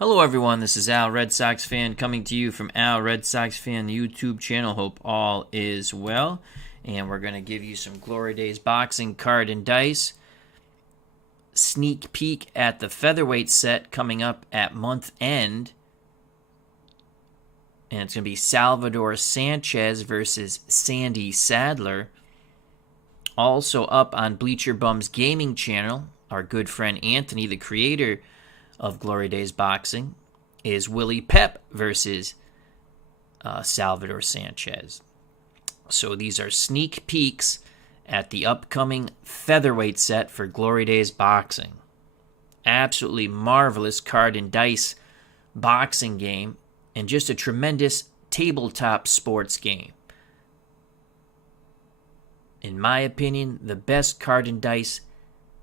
Hello everyone, this is Al Red Sox Fan coming to you from Al Red Sox Fan YouTube channel. Hope all is well. And we're going to give you some Glory Days boxing card and dice. Sneak peek at the Featherweight set coming up at month end. And it's going to be Salvador Sanchez versus Sandy Sadler. Also up on Bleacher Bum's gaming channel, our good friend Anthony, the creator of Glory Days Boxing, is Willie Pep versus Salvador Sanchez. So these are sneak peeks at the upcoming Featherweight set for Glory Days Boxing. Absolutely marvelous card and dice boxing game, and just a tremendous tabletop sports game. In my opinion, the best card and dice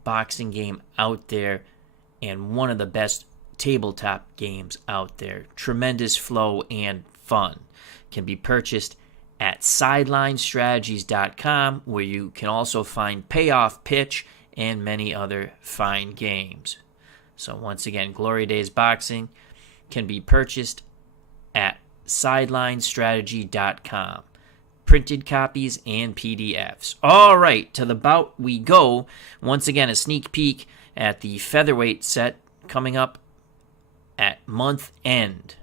boxing game out there, and one of the best tabletop games out there. Tremendous flow and fun. Can be purchased at sidelinestrategies.com, where you can also find Payoff Pitch and many other fine games. So once again, Glory Days Boxing can be purchased at sidelinestrategy.com. Printed copies and PDFs. All right, to the bout we go. Once again, a sneak peek at the Featherweight set coming up at month end.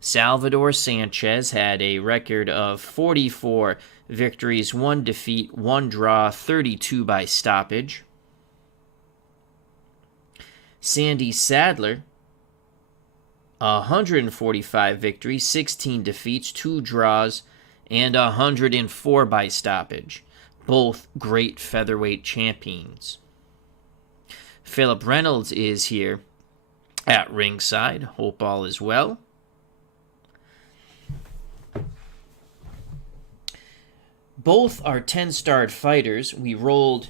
Salvador Sanchez had a record of 44 victories, 1 defeat, 1 draw, 32 by stoppage. Sandy Sadler, 145 victories, 16 defeats, 2 draws, and 104 by stoppage. Both great featherweight champions. Philip Reynolds is here at ringside. Hope all is well. Both are 10-starred fighters. We rolled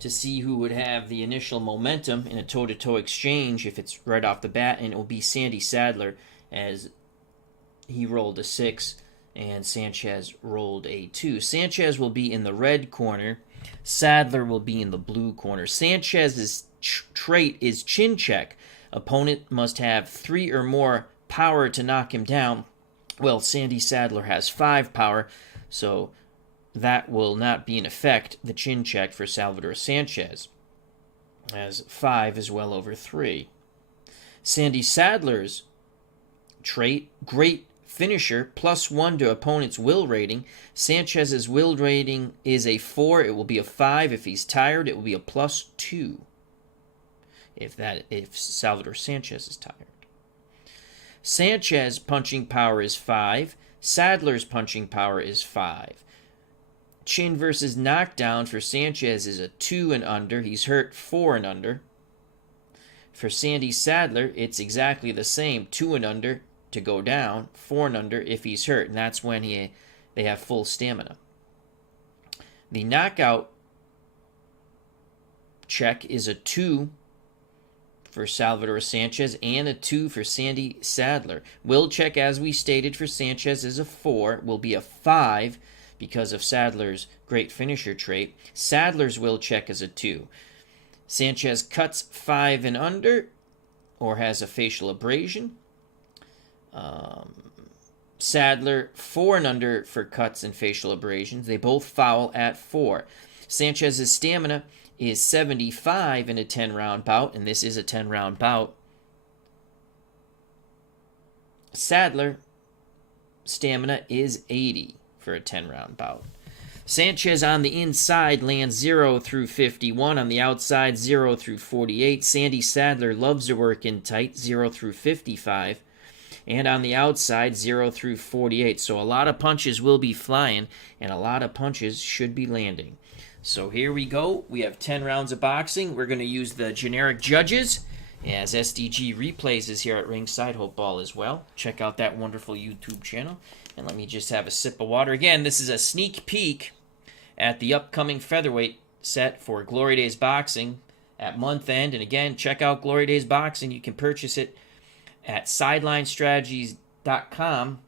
to see who would have the initial momentum in a toe-to-toe exchange if it's right off the bat, and it will be Sandy Sadler, as he rolled a 6 and Sanchez rolled a 2. Sanchez will be in the red corner. Sadler will be in the blue corner. Sanchez's trait is chin check. Opponent must have 3 or more power to knock him down. Well, Sandy Sadler has 5 power, so that will not be in effect, the chin check for Salvador Sanchez, as 5 is well over 3. Sandy Sadler's trait, great finisher, +1 to opponent's will rating. Sanchez's will rating is a 4. It will be a 5. If he's tired, it will be a +2. If Salvador Sanchez is tired. Sanchez punching power is 5. Sadler's punching power is 5. Chin versus knockdown for Sanchez is a 2 and under. He's hurt 4 and under. For Sandy Sadler, it's exactly the same, 2 and under to go down, 4 and under if he's hurt, and that's when they have full stamina. The knockout check is a 2 for Salvador Sanchez and a 2 for Sandy Sadler. Will check, as we stated, for Sanchez is a 4, will be a 5 because of Sadler's great finisher trait. Sadler's will check is a 2. Sanchez cuts 5 and under or has a facial abrasion. Sadler 4 and under for cuts and facial abrasions. They both foul at 4. Sanchez's stamina is 75 in a 10-round bout, and this is a 10-round bout. Sadler stamina is 80 for a 10-round bout. Sanchez on the inside lands 0 through 51. On the outside, 0 through 48. Sandy Sadler loves to work in tight, 0 through 55. And on the outside, 0 through 48. So a lot of punches will be flying, and a lot of punches should be landing. So here we go. We have 10 rounds of boxing. We're going to use the generic judges, as SDG Replays is here at ringside. Hope all is well. Check out that wonderful YouTube channel. And let me just have a sip of water. Again, this is a sneak peek at the upcoming Featherweight set for Glory Days Boxing at month end. And again, check out Glory Days Boxing. You can purchase it at sidelinestrategies.com.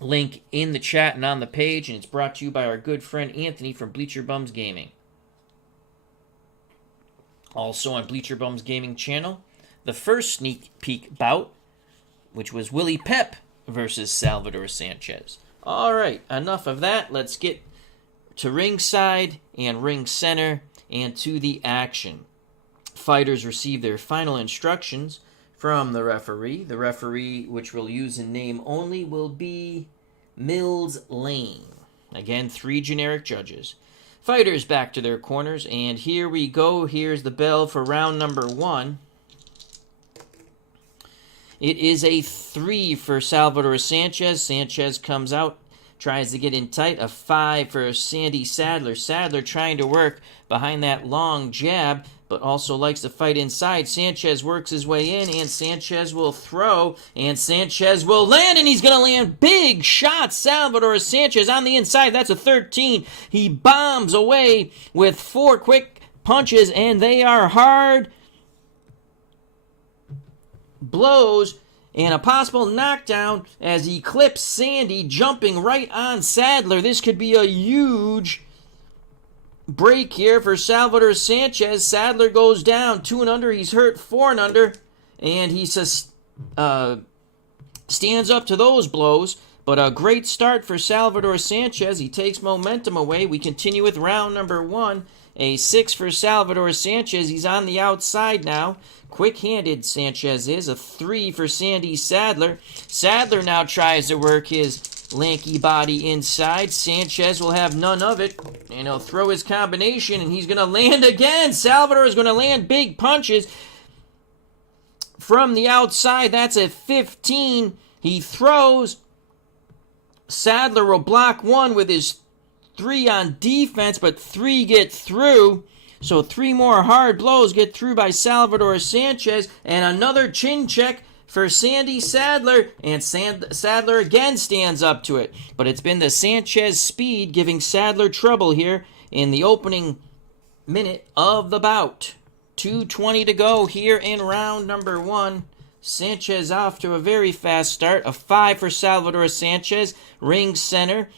Link in the chat and on the page, and it's brought to you by our good friend Anthony from Bleacher Bums Gaming. Also on Bleacher Bums Gaming channel, the first sneak peek bout, which was Willie Pep versus Salvador Sanchez. All right, enough of that. Let's get to ringside and ring center and to the action. Fighters receive their final instructions from the referee. The referee, which we'll use in name only, will be Mills Lane. Again, 3 generic judges. Fighters back to their corners, and here we go. Here's the bell for round number 1. It is a 3 for Salvador Sanchez. Sanchez comes out, tries to get in tight. A 5 for Sandy Sadler. Sadler trying to work behind that long jab, but also likes to fight inside. Sanchez works his way in, and Sanchez will throw, and Sanchez will land, and he's going to land big shots. Salvador Sanchez on the inside. That's a 13. He bombs away with 4 quick punches, and they are hard blows, and a possible knockdown as he clips Sandy, jumping right on Sadler. This could be a huge break here for Salvador Sanchez. Sadler goes down 2 and under. He's hurt 4 and under, and he stands up to those blows. But a great start for Salvador Sanchez. He takes momentum away. We continue with round number 1. A 6 for Salvador Sanchez. He's on the outside now. Quick-handed Sanchez is. A 3 for Sandy Sadler. Sadler now tries to work his lanky body inside. Sanchez will have none of it, and he'll throw his combination, and he's going to land again. Salvador is going to land big punches from the outside. That's a 15. He throws. Sadler will block 1 with his 3 on defense, but 3 get through. So 3 more hard blows get through by Salvador Sanchez, and another chin check for Sandy Sadler, and Sadler again stands up to it. But it's been the Sanchez speed giving Sadler trouble here in the opening minute of the bout. 2:20 to go here in round number 1. Sanchez off to a very fast start. A 5 for Salvador Sanchez, ring center.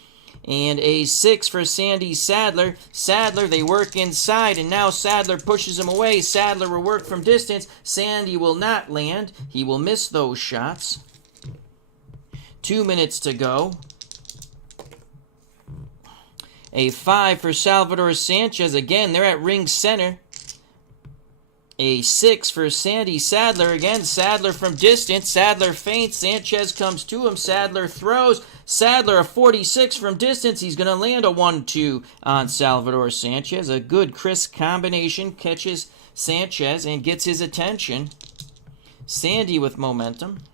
And a 6 for Sandy Sadler. Sadler, they work inside, and now Sadler pushes him away. Sadler will work from distance. Sandy will not land. He will miss those shots. 2 minutes to go. A 5 for Salvador Sanchez. Again, they're at ring center. A 6 for Sandy Sadler. Again, Sadler from distance. Sadler feints. Sanchez comes to him. Sadler throws. Sadler, a 46 from distance. He's going to land a 1-2 on Salvador Sanchez. A good, crisp combination. Catches Sanchez and gets his attention. Sandy with momentum.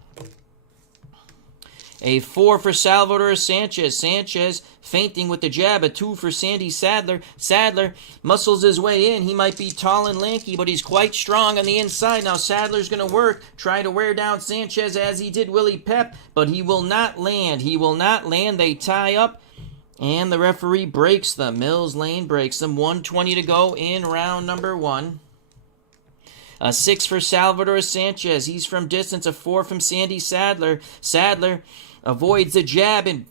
A 4 for Salvador Sanchez. Sanchez feinting with the jab. A 2 for Sandy Sadler. Sadler muscles his way in. He might be tall and lanky, but he's quite strong on the inside. Now Sadler's going to work, try to wear down Sanchez as he did Willie Pep, but he will not land. He will not land. They tie up, and the referee breaks them. Mills Lane breaks them. 1:20 to go in round number 1. A 6 for Salvador Sanchez. He's from distance. A 4 from Sandy Sadler. Sadler avoids the jab and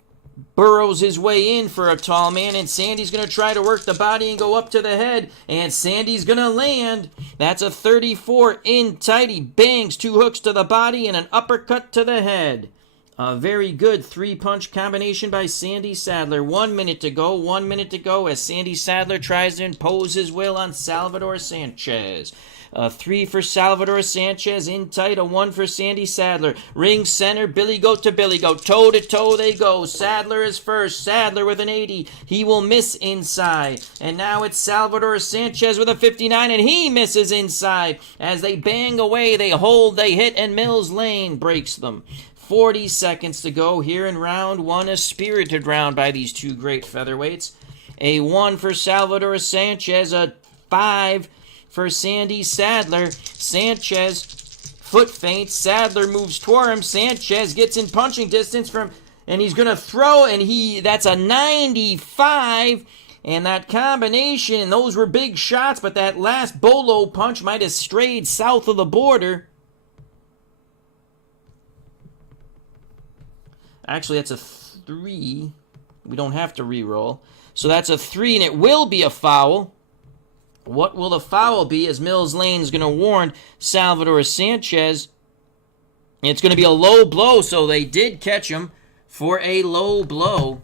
burrows his way in for a tall man, and Sandy's going to try to work the body and go up to the head, and Sandy's going to land. That's a 34 in tight. He bangs 2 hooks to the body and an uppercut to the head. A very good 3-punch combination by Sandy Sadler. 1 minute to go. 1 minute to go as Sandy Sadler tries to impose his will on Salvador Sanchez. A 3 for Salvador Sanchez in tight. A 1 for Sandy Sadler. Ring center, Billy Goat to Billy Goat. Toe to toe they go. Sadler is first. Sadler with an 80. He will miss inside. And now it's Salvador Sanchez with a 59, and he misses inside. As they bang away, they hold, they hit, and Mills Lane breaks them. 40 seconds to go here in round 1. A spirited round by these 2 great featherweights. A 1 for Salvador Sanchez. A 5 for Sandy Sadler. Sanchez foot feint. Sadler moves toward him. Sanchez gets in punching distance from, and he's going to throw, and that's a 95. And that combination, those were big shots, but that last bolo punch might have strayed south of the border. Actually, that's a 3. We don't have to re-roll. So that's a 3, and it will be a foul. What will the foul be, as Mills Lane is going to warn Salvador Sanchez? It's going to be a low blow, so they did catch him for a low blow.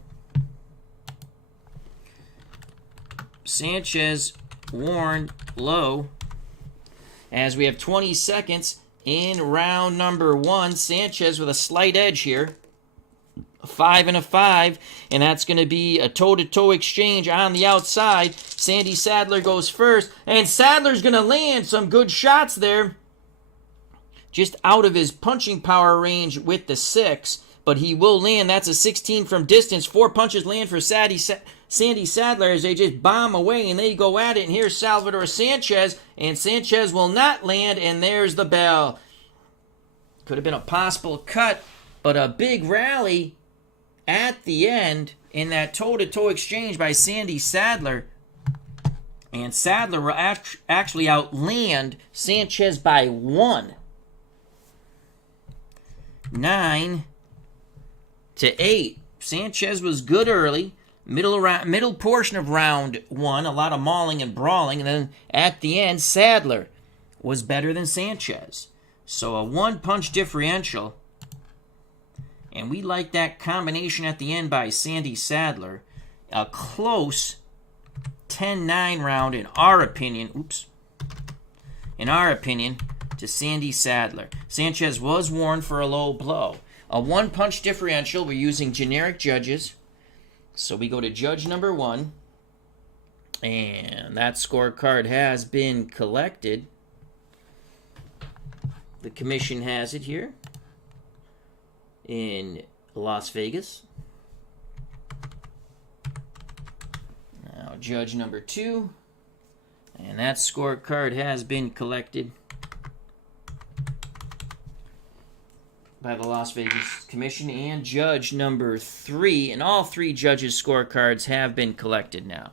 Sanchez warned low. As we have 20 seconds in round number 1. Sanchez with a slight edge here. A 5 and a 5. And that's going to be a toe-to-toe exchange on the outside. Sandy Sadler goes first. And Sadler's going to land some good shots there. Just out of his punching power range with the 6. But he will land. That's a 16 from distance. 4 punches land for Sandy Sadler as they just bomb away and they go at it. And here's Salvador Sanchez. And Sanchez will not land. And there's the bell. Could have been a possible cut. But a big rally at the end in that toe-to-toe exchange by Sandy Sadler. And Sadler will actually outland Sanchez by 1. 9-8. Sanchez was good early. Middle portion of round 1, a lot of mauling and brawling. And then at the end, Sadler was better than Sanchez. So a 1-punch differential. And we like that combination at the end by Sandy Sadler. A close 10-9 round in our opinion. In our opinion, to Sandy Sadler. Sanchez was warned for a low blow. A 1-punch differential. We're using generic judges. So we go to judge number 1. And that scorecard has been collected. The commission has it here in Las Vegas. Now judge number 2. And that scorecard has been collected by the Las Vegas Commission. And judge number 3. And all 3 judges' scorecards have been collected now.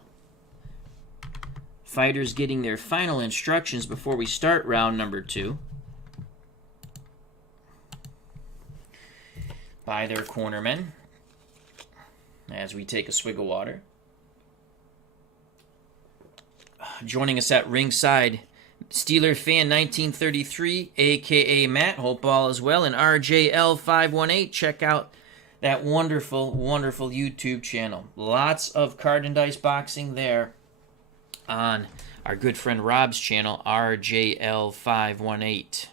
Fighters getting their final instructions before we start round number 2 by their cornermen as we take a swig of water. Joining us at ringside, Steeler Fan 1933, a.k.a. Matt. Hope all is well. And RJL518. Check out that wonderful, wonderful YouTube channel. Lots of card and dice boxing there on our good friend Rob's channel, RJL518.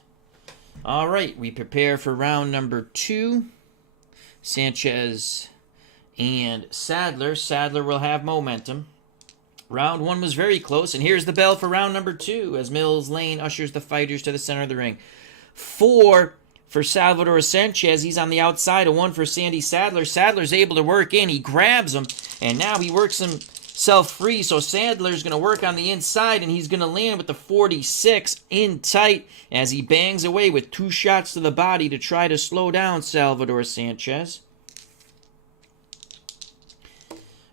All right, we prepare for round number 2. Sanchez and Sadler. Sadler will have momentum. Round 1 was very close, and here's the bell for round number 2 as Mills Lane ushers the fighters to the center of the ring. 4 for Salvador Sanchez. He's on the outside. A 1 for Sandy Sadler. Sadler's able to work in. He grabs him, and now he works himself free. So Sadler's going to work on the inside, and he's going to land with the 46 in tight as he bangs away with 2 shots to the body to try to slow down Salvador Sanchez.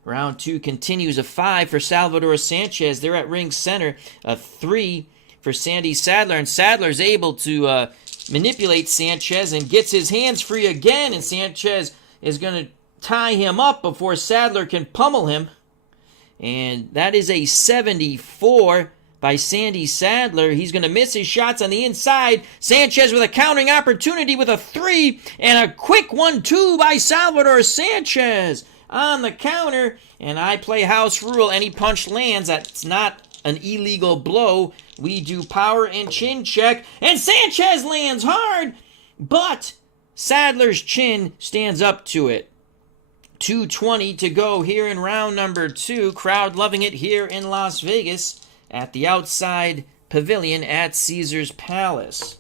Round 2 continues. A 5 for Salvador Sanchez. They're at ring center. A 3 for Sandy Sadler. And Sadler's able to manipulate Sanchez and gets his hands free again. And Sanchez is going to tie him up before Sadler can pummel him. And that is a 74 by Sandy Sadler. He's going to miss his shots on the inside. Sanchez with a countering opportunity with a 3. And a quick 1-2 by Salvador Sanchez on the counter. And I play house rule. Any punch lands, that's not an illegal blow. We do power and chin check. And Sanchez lands hard, but Sadler's chin stands up to it. 2:20 to go here in round number 2. Crowd loving it here in Las Vegas at the outside pavilion at Caesars Palace.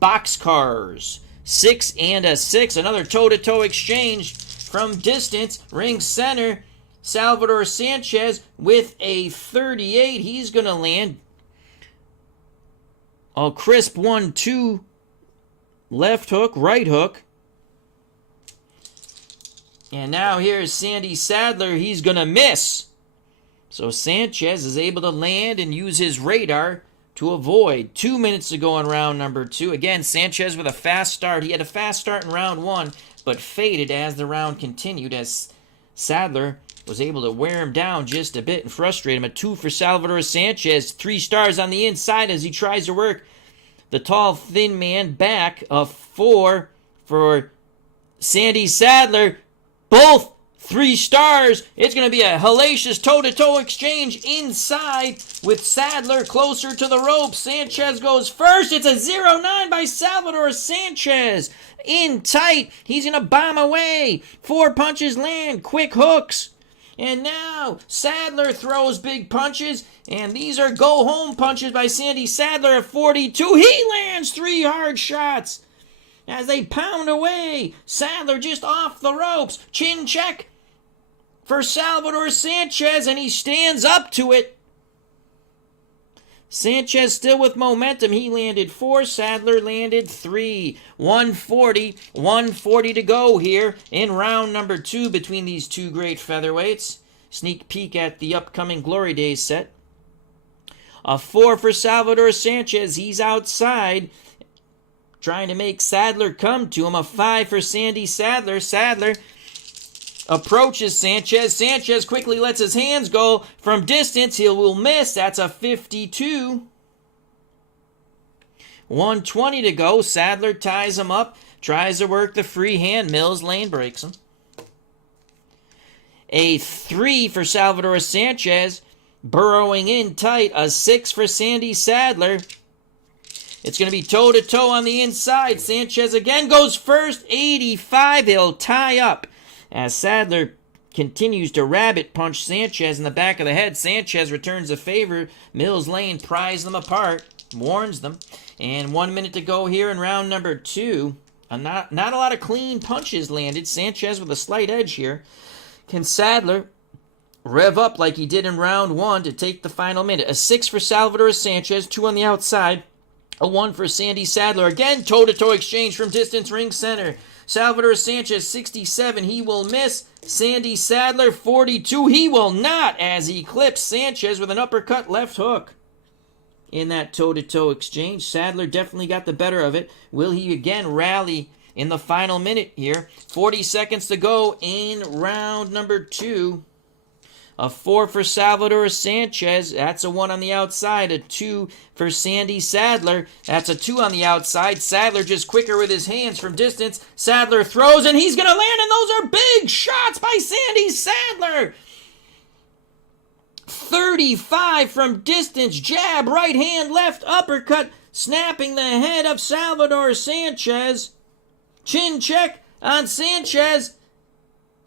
Boxcars. 6 and a 6. Another toe-to-toe exchange from distance. Ring center. Salvador Sanchez with a 38. He's going to land a crisp 1-2. Left hook, right hook. And now here's Sandy Sadler. He's going to miss. So Sanchez is able to land and use his radar to avoid. 2 minutes to go in round number 2. Again, Sanchez with a fast start. He had a fast start in round 1, but faded as the round continued as Sadler was able to wear him down just a bit and frustrate him. A 2 for Salvador Sanchez. 3 stars on the inside as he tries to work the tall, thin man back. A 4 for Sandy Sadler. Both 3 stars. It's going to be a hellacious toe-to-toe exchange inside with Sadler closer to the rope. Sanchez goes first. It's a 0-9 by Salvador Sanchez. In tight. He's going to bomb away. 4 punches land. Quick hooks. And now Sadler throws big punches. And these are go-home punches by Sandy Sadler at 42. He lands 3 hard shots as they pound away. Sadler just off the ropes. Chin check for Salvador Sanchez, and he stands up to it. Sanchez still with momentum. He landed 4. Sadler landed 3. 140 to go here in round number 2 between these two great featherweights. Sneak peek at the upcoming Glory Days set. A 4 for Salvador Sanchez. He's outside, trying to make Sadler come to him. A 5 for Sandy Sadler. Sadler approaches Sanchez. Sanchez quickly lets his hands go from distance. He will miss. That's a 52. 120 to go. Sadler ties him up. Tries to work the free hand. Mills lane breaks him. A 3 for Salvador Sanchez. Burrowing in tight. A 6 for Sandy Sadler. It's going to be toe-to-toe on the inside. Sanchez again goes first. 85. He'll tie up as Sadler continues to rabbit punch Sanchez in the back of the head. Sanchez returns a favor. Mills Lane pries them apart, warns them. And 1 minute to go here in round number 2. Not a lot of clean punches landed. Sanchez with a slight edge here. Can Sadler rev up like he did in round 1 to take the final minute? A 6 for Salvador Sanchez, 2 on the outside. A 1 for Sandy Sadler. Again, toe-to-toe exchange from distance ring center. Salvador Sanchez, 67. He will miss. Sandy Sadler, 42. He will not, as he clips Sanchez with an uppercut left hook. In that toe-to-toe exchange, Sadler definitely got the better of it. Will he again rally in the final minute here? 40 seconds to go in round number 2. A 4 for Salvador Sanchez. That's a 1 on the outside. A 2 for Sandy Sadler. That's a 2 on the outside. Sadler just quicker with his hands from distance. Sadler throws, and he's going to land, and those are big shots by Sandy Sadler. 35 from distance. Jab, right hand, left uppercut, snapping the head of Salvador Sanchez. Chin check on Sanchez.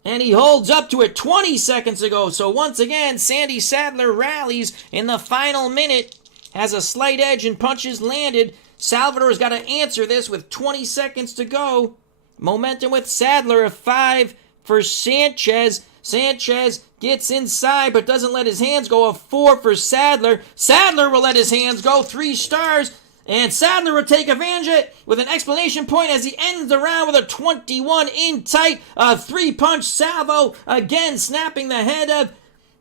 And he holds up to it. 20 seconds to go. So once again, Sandy Sadler rallies in the final minute. Has a slight edge and punches landed. Salvador's got to answer this with 20 seconds to go. Momentum with Sadler. A 5 for Sanchez. Sanchez gets inside but doesn't let his hands go. A 4 for Sadler. Sadler will let his hands go. 3 stars. And Sadler will take advantage of it with an exclamation point as he ends the round with a 21 in tight. A 3-punch salvo. Again, snapping the head of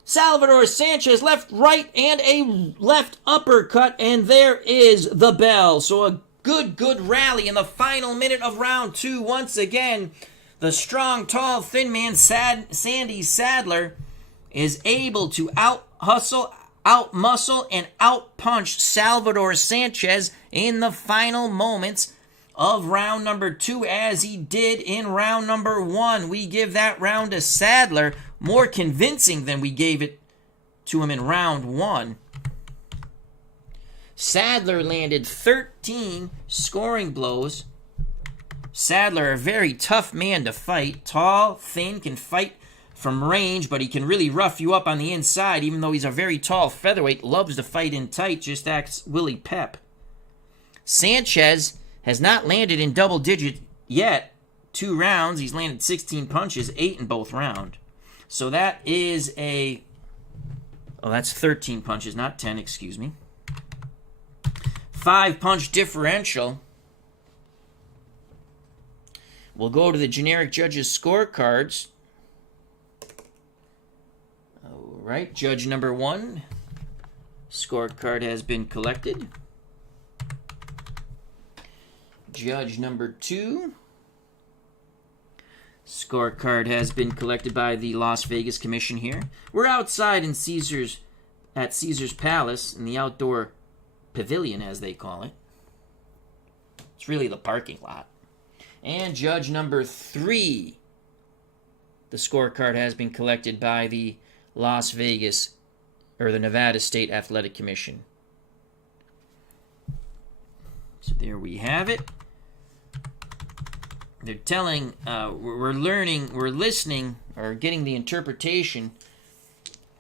Salvador Sanchez. Left, right, and a left uppercut. And there is the bell. So a good rally in the final minute of round 2. Once again, the strong, tall, thin man, Sandy Sadler, is able to out-hustle, out-muscle, and out-punch Salvador Sanchez in the final moments of round number 2, as he did in round number 1. We give that round to Sadler, more convincing than we gave it to him in round 1. Sadler landed 13 scoring blows. Sadler, a very tough man to fight. Tall, thin, can fight from range, but he can really rough you up on the inside, even though he's a very tall featherweight. Loves to fight in tight, just acts Willie Pep. Sanchez has not landed in double digit yet. 2 rounds, he's landed 16 punches, 8 in both rounds. So that is a... Oh, that's 13 punches, not 10, excuse me. 5-punch differential. We'll go to the generic judges' scorecards. All right, judge number 1. Scorecard has been collected. Judge number 2. Scorecard has been collected by the Las Vegas Commission here. We're outside in Caesar's Palace in the outdoor pavilion, as they call it. It's really the parking lot. And judge number 3. The scorecard has been collected by the Las Vegas, or the Nevada State Athletic Commission. So there we have it. They're telling, we're listening, or getting the interpretation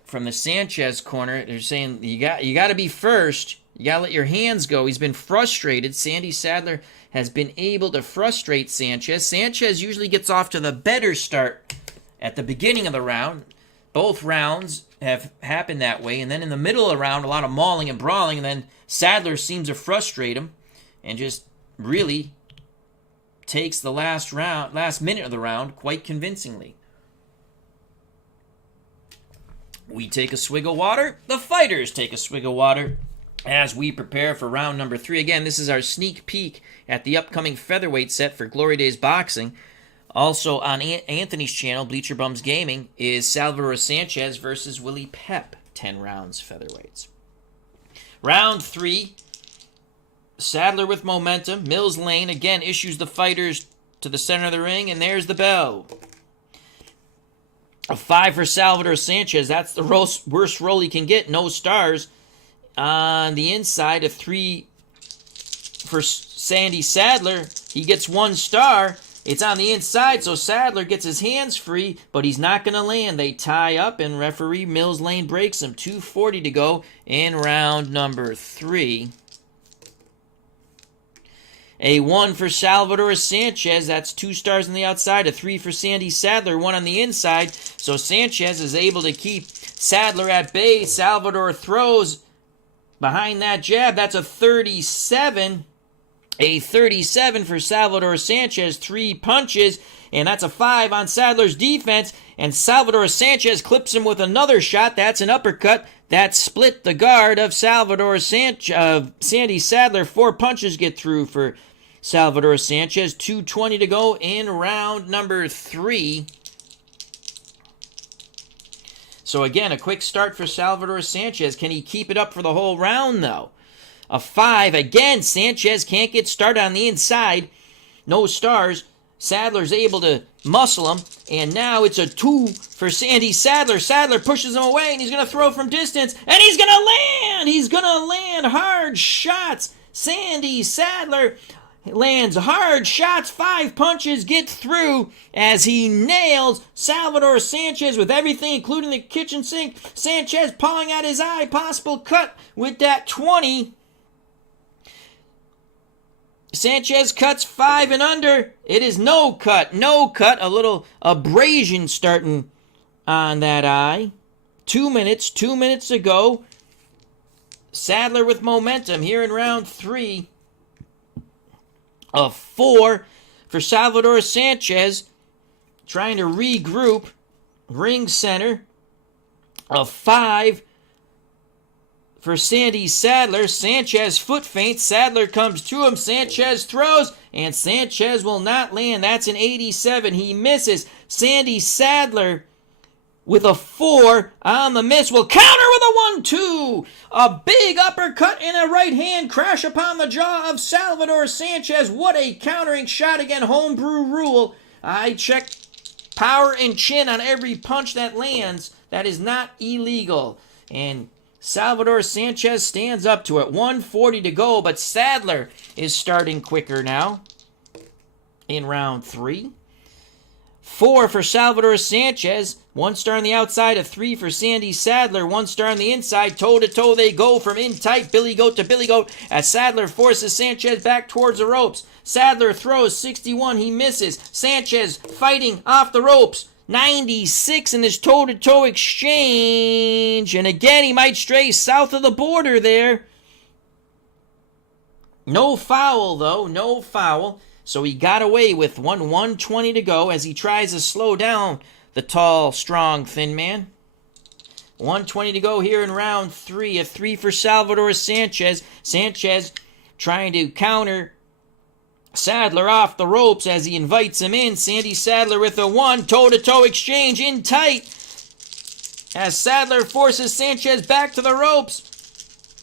from the Sanchez corner. They're saying you got to be first. You got to let your hands go. He's been frustrated. Sandy Sadler has been able to frustrate Sanchez. Sanchez usually gets off to the better start at the beginning of the round. Both rounds have happened that way. And then in the middle of the round, a lot of mauling and brawling. And then Sadler seems to frustrate him and just really takes the last minute of the round quite convincingly. We take a swig of water. The fighters take a swig of water as we prepare for round number 3. Again, this is our sneak peek at the upcoming featherweight set for Glory Days Boxing. Also on Anthony's channel, Bleacher Bums Gaming, is Salvador Sanchez versus Willie Pep, 10 rounds featherweights. Round 3, Sadler with momentum. Mills Lane again issues the fighters to the center of the ring, and there's the bell. A 5 for Salvador Sanchez. That's the worst roll he can get. No stars. On the inside, a 3 for Sandy Sadler. He gets 1 star. It's on the inside, so Sadler gets his hands free, but he's not going to land. They tie up, and referee Mills Lane breaks him. 2:40 to go in round number 3. A 1 for Salvador Sanchez. That's 2 stars on the outside. A 3 for Sandy Sadler. 1 on the inside. So Sanchez is able to keep Sadler at bay. Salvador throws behind that jab. That's a 37. A 37 for Salvador Sanchez. 3 punches. And that's a 5 on Sadler's defense. And Salvador Sanchez clips him with another shot. That's an uppercut. That split the guard of Sandy Sadler. 4 punches get through for Salvador Sanchez. 2:20 to go in round number 3. So again, a quick start for Salvador Sanchez. Can he keep it up for the whole round, though? A 5. Again, Sanchez can't get started on the inside. No stars. Sadler's able to muscle him. And now it's a 2 for Sandy Sadler. Sadler pushes him away, and he's going to throw from distance. And he's going to land! He's going to land hard shots. Sandy Sadler lands hard shots. 5 punches get through as he nails Salvador Sanchez with everything, including the kitchen sink. Sanchez pawing at his eye. Possible cut with that 20. Sanchez cuts 5 and under. It is no cut. No cut. A little abrasion starting on that eye. 2 minutes. 2 minutes to go. Sadler with momentum here in round 3. A 4 for Salvador Sanchez. Trying to regroup. Ring center. A 5 for Sandy Sadler. Sanchez foot feint. Sadler comes to him. Sanchez throws. And Sanchez will not land. That's an 87. He misses. Sandy Sadler with a 4 on the miss will counter with a 1-2. A big uppercut and a right hand crash upon the jaw of Salvador Sanchez. What a countering shot. Again, homebrew rule. I check power and chin on every punch that lands. That is not illegal. And Salvador Sanchez stands up to it. 1:40 to go, but Sadler is starting quicker now in round 3. 4 for Salvador Sanchez. 1 star on the outside, a 3 for Sandy Sadler. 1 star on the inside. Toe-to-toe they go from in tight. Billy Goat to Billy Goat as Sadler forces Sanchez back towards the ropes. Sadler throws 61. He misses. Sanchez fighting off the ropes. 96 in this toe-to-toe exchange. And again, he might stray south of the border there. No foul, though. No foul. So he got away with 1:20 to go as he tries to slow down the tall, strong, thin man. 1:20 to go here in round 3. A 3 for Salvador Sanchez. Sanchez trying to counter Sadler off the ropes as he invites him in. Sandy Sadler with a 1, toe-to-toe exchange in tight. As Sadler forces Sanchez back to the ropes.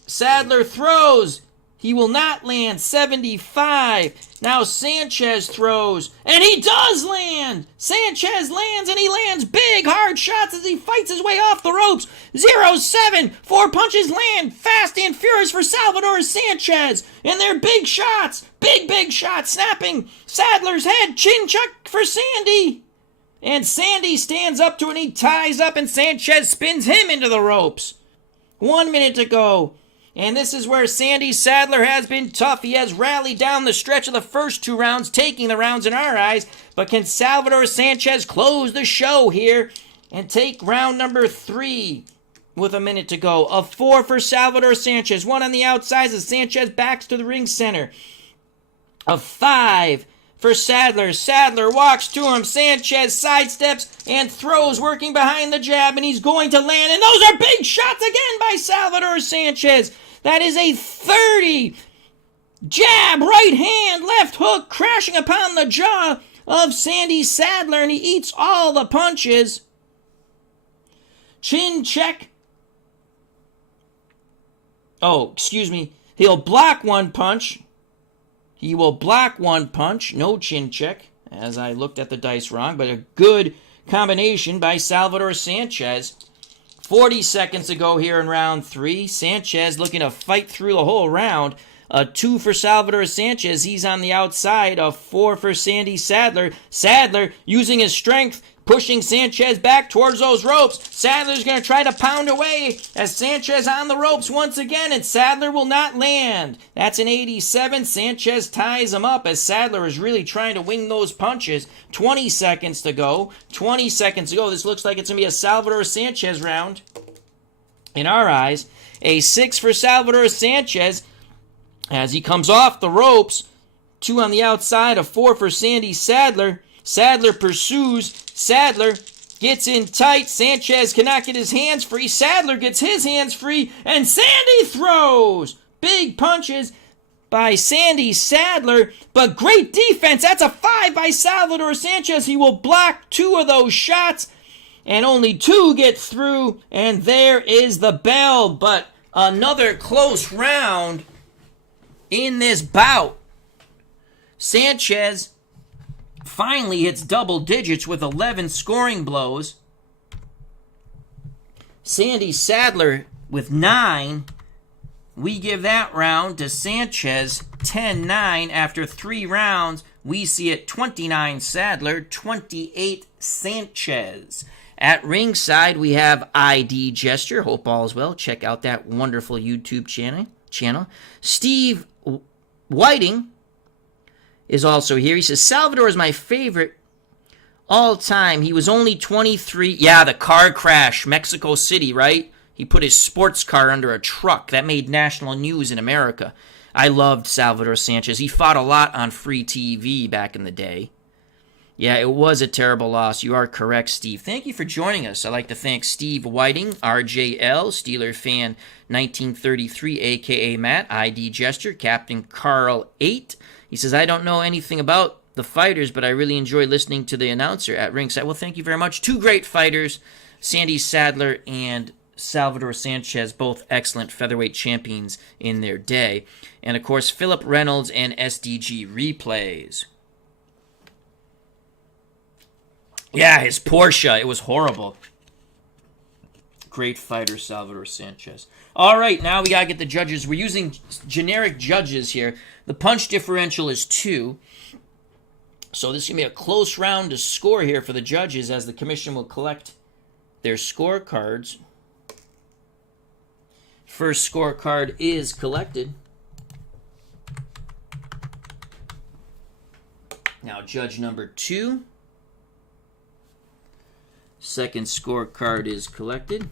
Sadler throws. He will not land. 75. Now Sanchez throws. And he does land. Sanchez lands, and he lands big, hard shots as he fights his way off the ropes. 0-7. 4 punches land. Fast and furious for Salvador Sanchez. And they're big shots. Big shots. Snapping Sadler's head. Chin chuck for Sandy. And Sandy stands up to it, and he ties up, and Sanchez spins him into the ropes. 1 minute to go. And this is where Sandy Sadler has been tough. He has rallied down the stretch of the first 2 rounds, taking the rounds in our eyes. But can Salvador Sanchez close the show here and take round number 3 with a minute to go? A 4 for Salvador Sanchez. 1 on the outside as Sanchez backs to the ring center. A 5 for Sadler. Sadler walks to him. Sanchez sidesteps and throws, working behind the jab, and he's going to land. And those are big shots again by Salvador Sanchez. That is a 30. Jab, right hand, left hook, crashing upon the jaw of Sandy Sadler, and he eats all the punches. Chin check. Oh, excuse me. He'll block 1 punch. He will block 1 punch. No chin check, as I looked at the dice wrong, but a good combination by Salvador Sanchez. 40 seconds to go here in round 3. Sanchez looking to fight through the whole round. A 2 for Salvador Sanchez. He's on the outside. A 4 for Sandy Sadler. Sadler using his strength, pushing Sanchez back towards those ropes. Sadler's going to try to pound away as Sanchez on the ropes once again, and Sadler will not land. That's an 87. Sanchez ties him up as Sadler is really trying to wing those punches. 20 seconds to go. 20 seconds to go. This looks like it's going to be a Salvador Sanchez round. In our eyes, a 6 for Salvador Sanchez as he comes off the ropes. 2 on the outside, a 4 for Sandy Sadler. Sadler pursues. Sadler gets in tight. Sanchez cannot get his hands free. Sadler gets his hands free, and Sandy throws. Big punches by Sandy Sadler, but great defense. That's a 5 by Salvador Sanchez. He will block 2 of those shots, and only 2 get through, and there is the bell. But another close round in this bout. Sanchez finally hits double digits with 11 scoring blows. Sandy Sadler with 9. We give that round to Sanchez, 10-9. After 3 rounds, we see it 29 Sadler, 28 Sanchez. At ringside, we have ID Gesture. Hope all is well. Check out that wonderful YouTube channel. Steve Whiting is also here. He says, Salvador is my favorite all time. He was only 23. Yeah, the car crash, Mexico City, right? He put his sports car under a truck. That made national news in America. I loved Salvador Sanchez. He fought a lot on free TV back in the day. Yeah, it was a terrible loss. You are correct, Steve. Thank you for joining us. I'd like to thank Steve Whiting, RJL, Steeler Fan 1933, a.k.a. Matt, ID Gesture, Captain Carl 8. He says, I don't know anything about the fighters, but I really enjoy listening to the announcer at ringside. Well, thank you very much. 2 great fighters, Sandy Sadler and Salvador Sanchez, both excellent featherweight champions in their day. And, of course, Philip Reynolds and SDG Replays. Yeah, his Porsche. It was horrible. Great fighter, Salvador Sanchez. All right, now we got to get the judges. We're using generic judges here. The punch differential is 2. So this is going to be a close round to score here for the judges as the commission will collect their scorecards. First scorecard is collected. Now judge number 2. Second scorecard is collected.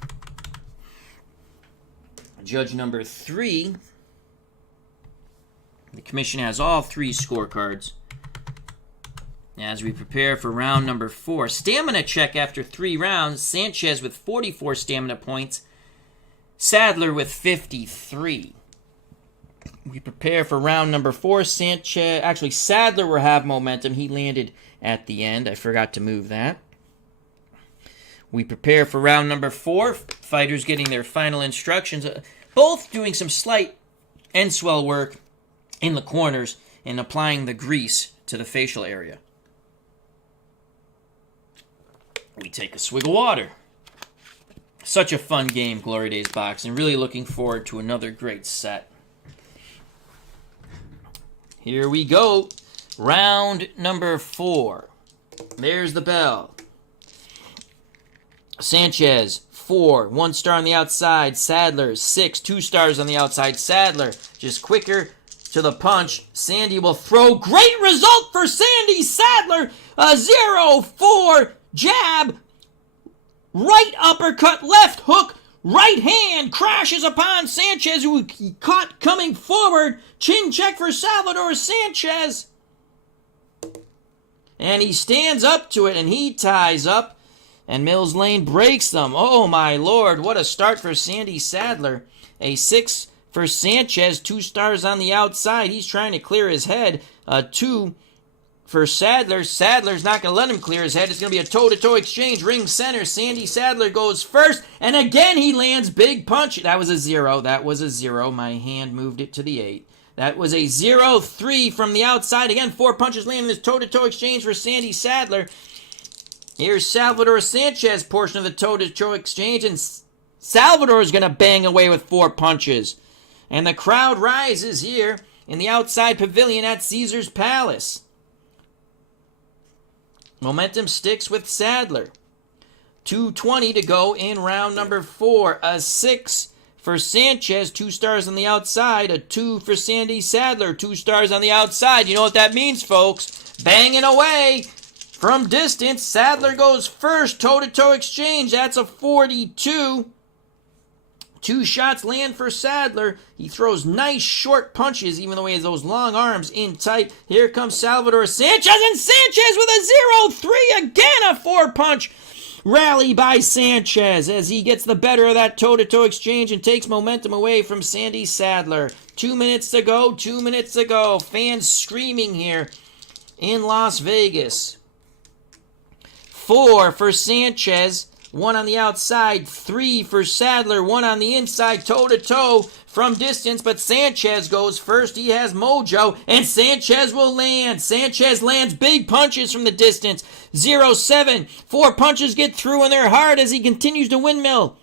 Judge number 3. The commission has all 3 scorecards. As we prepare for round number 4. Stamina check after 3 rounds. Sanchez with 44 stamina points. Sadler with 53. We prepare for round number 4. Sanchez, actually Sadler will have momentum. He landed at the end. I forgot to move that. We prepare for round number 4. Fighters getting their final instructions. Both doing some slight end swell work in the corners and applying the grease to the facial area. We take a swig of water. Such a fun game, Glory Days Boxing. Really looking forward to another great set. Here we go. Round number 4. There's the bell. Sanchez, 4, 1 star on the outside. Sadler, 6, 2 stars on the outside. Sadler, just quicker to the punch. Sandy will throw. Great result for Sandy Sadler. A 0-4 jab. Right uppercut, left hook. Right hand crashes upon Sanchez, who he caught coming forward. Chin check for Salvador Sanchez. And he stands up to it, and he ties up. And Mills Lane breaks them. Oh, my Lord. What a start for Sandy Sadler. A 6 for Sanchez. 2 stars on the outside. He's trying to clear his head. A 2 for Sadler. Sadler's not going to let him clear his head. It's going to be a toe-to-toe exchange. Ring center. Sandy Sadler goes first. And again, he lands big punch. That was a 0. That was a 0. My hand moved it to the 8. That was a 0-3 from the outside. Again, 4 punches landing this toe-to-toe exchange for Sandy Sadler. Here's Salvador Sanchez portion of the toe-to-toe exchange, and Salvador is going to bang away with 4 punches. And the crowd rises here in the outside pavilion at Caesar's Palace. Momentum sticks with Sadler. 2:20 to go in round number 4. A 6 for Sanchez, 2 stars on the outside. A 2 for Sandy Sadler, 2 stars on the outside. You know what that means, folks. Banging away. From distance, Sadler goes first. Toe-to-toe exchange. That's a 42. 2 shots land for Sadler. He throws nice short punches, even though he has those long arms in tight. Here comes Salvador Sanchez, and Sanchez with a 0-3. Again, a 4-punch rally by Sanchez as he gets the better of that toe-to-toe exchange and takes momentum away from Sandy Sadler. 2 minutes to go. 2 minutes to go. Fans screaming here in Las Vegas. 4 for Sanchez, 1 on the outside, 3 for Sadler, 1 on the inside, toe-to-toe from distance, but Sanchez goes first. He has mojo, and Sanchez will land. Sanchez lands big punches from the distance. 0-7. 4 punches get through, and they're hard as he continues to windmill.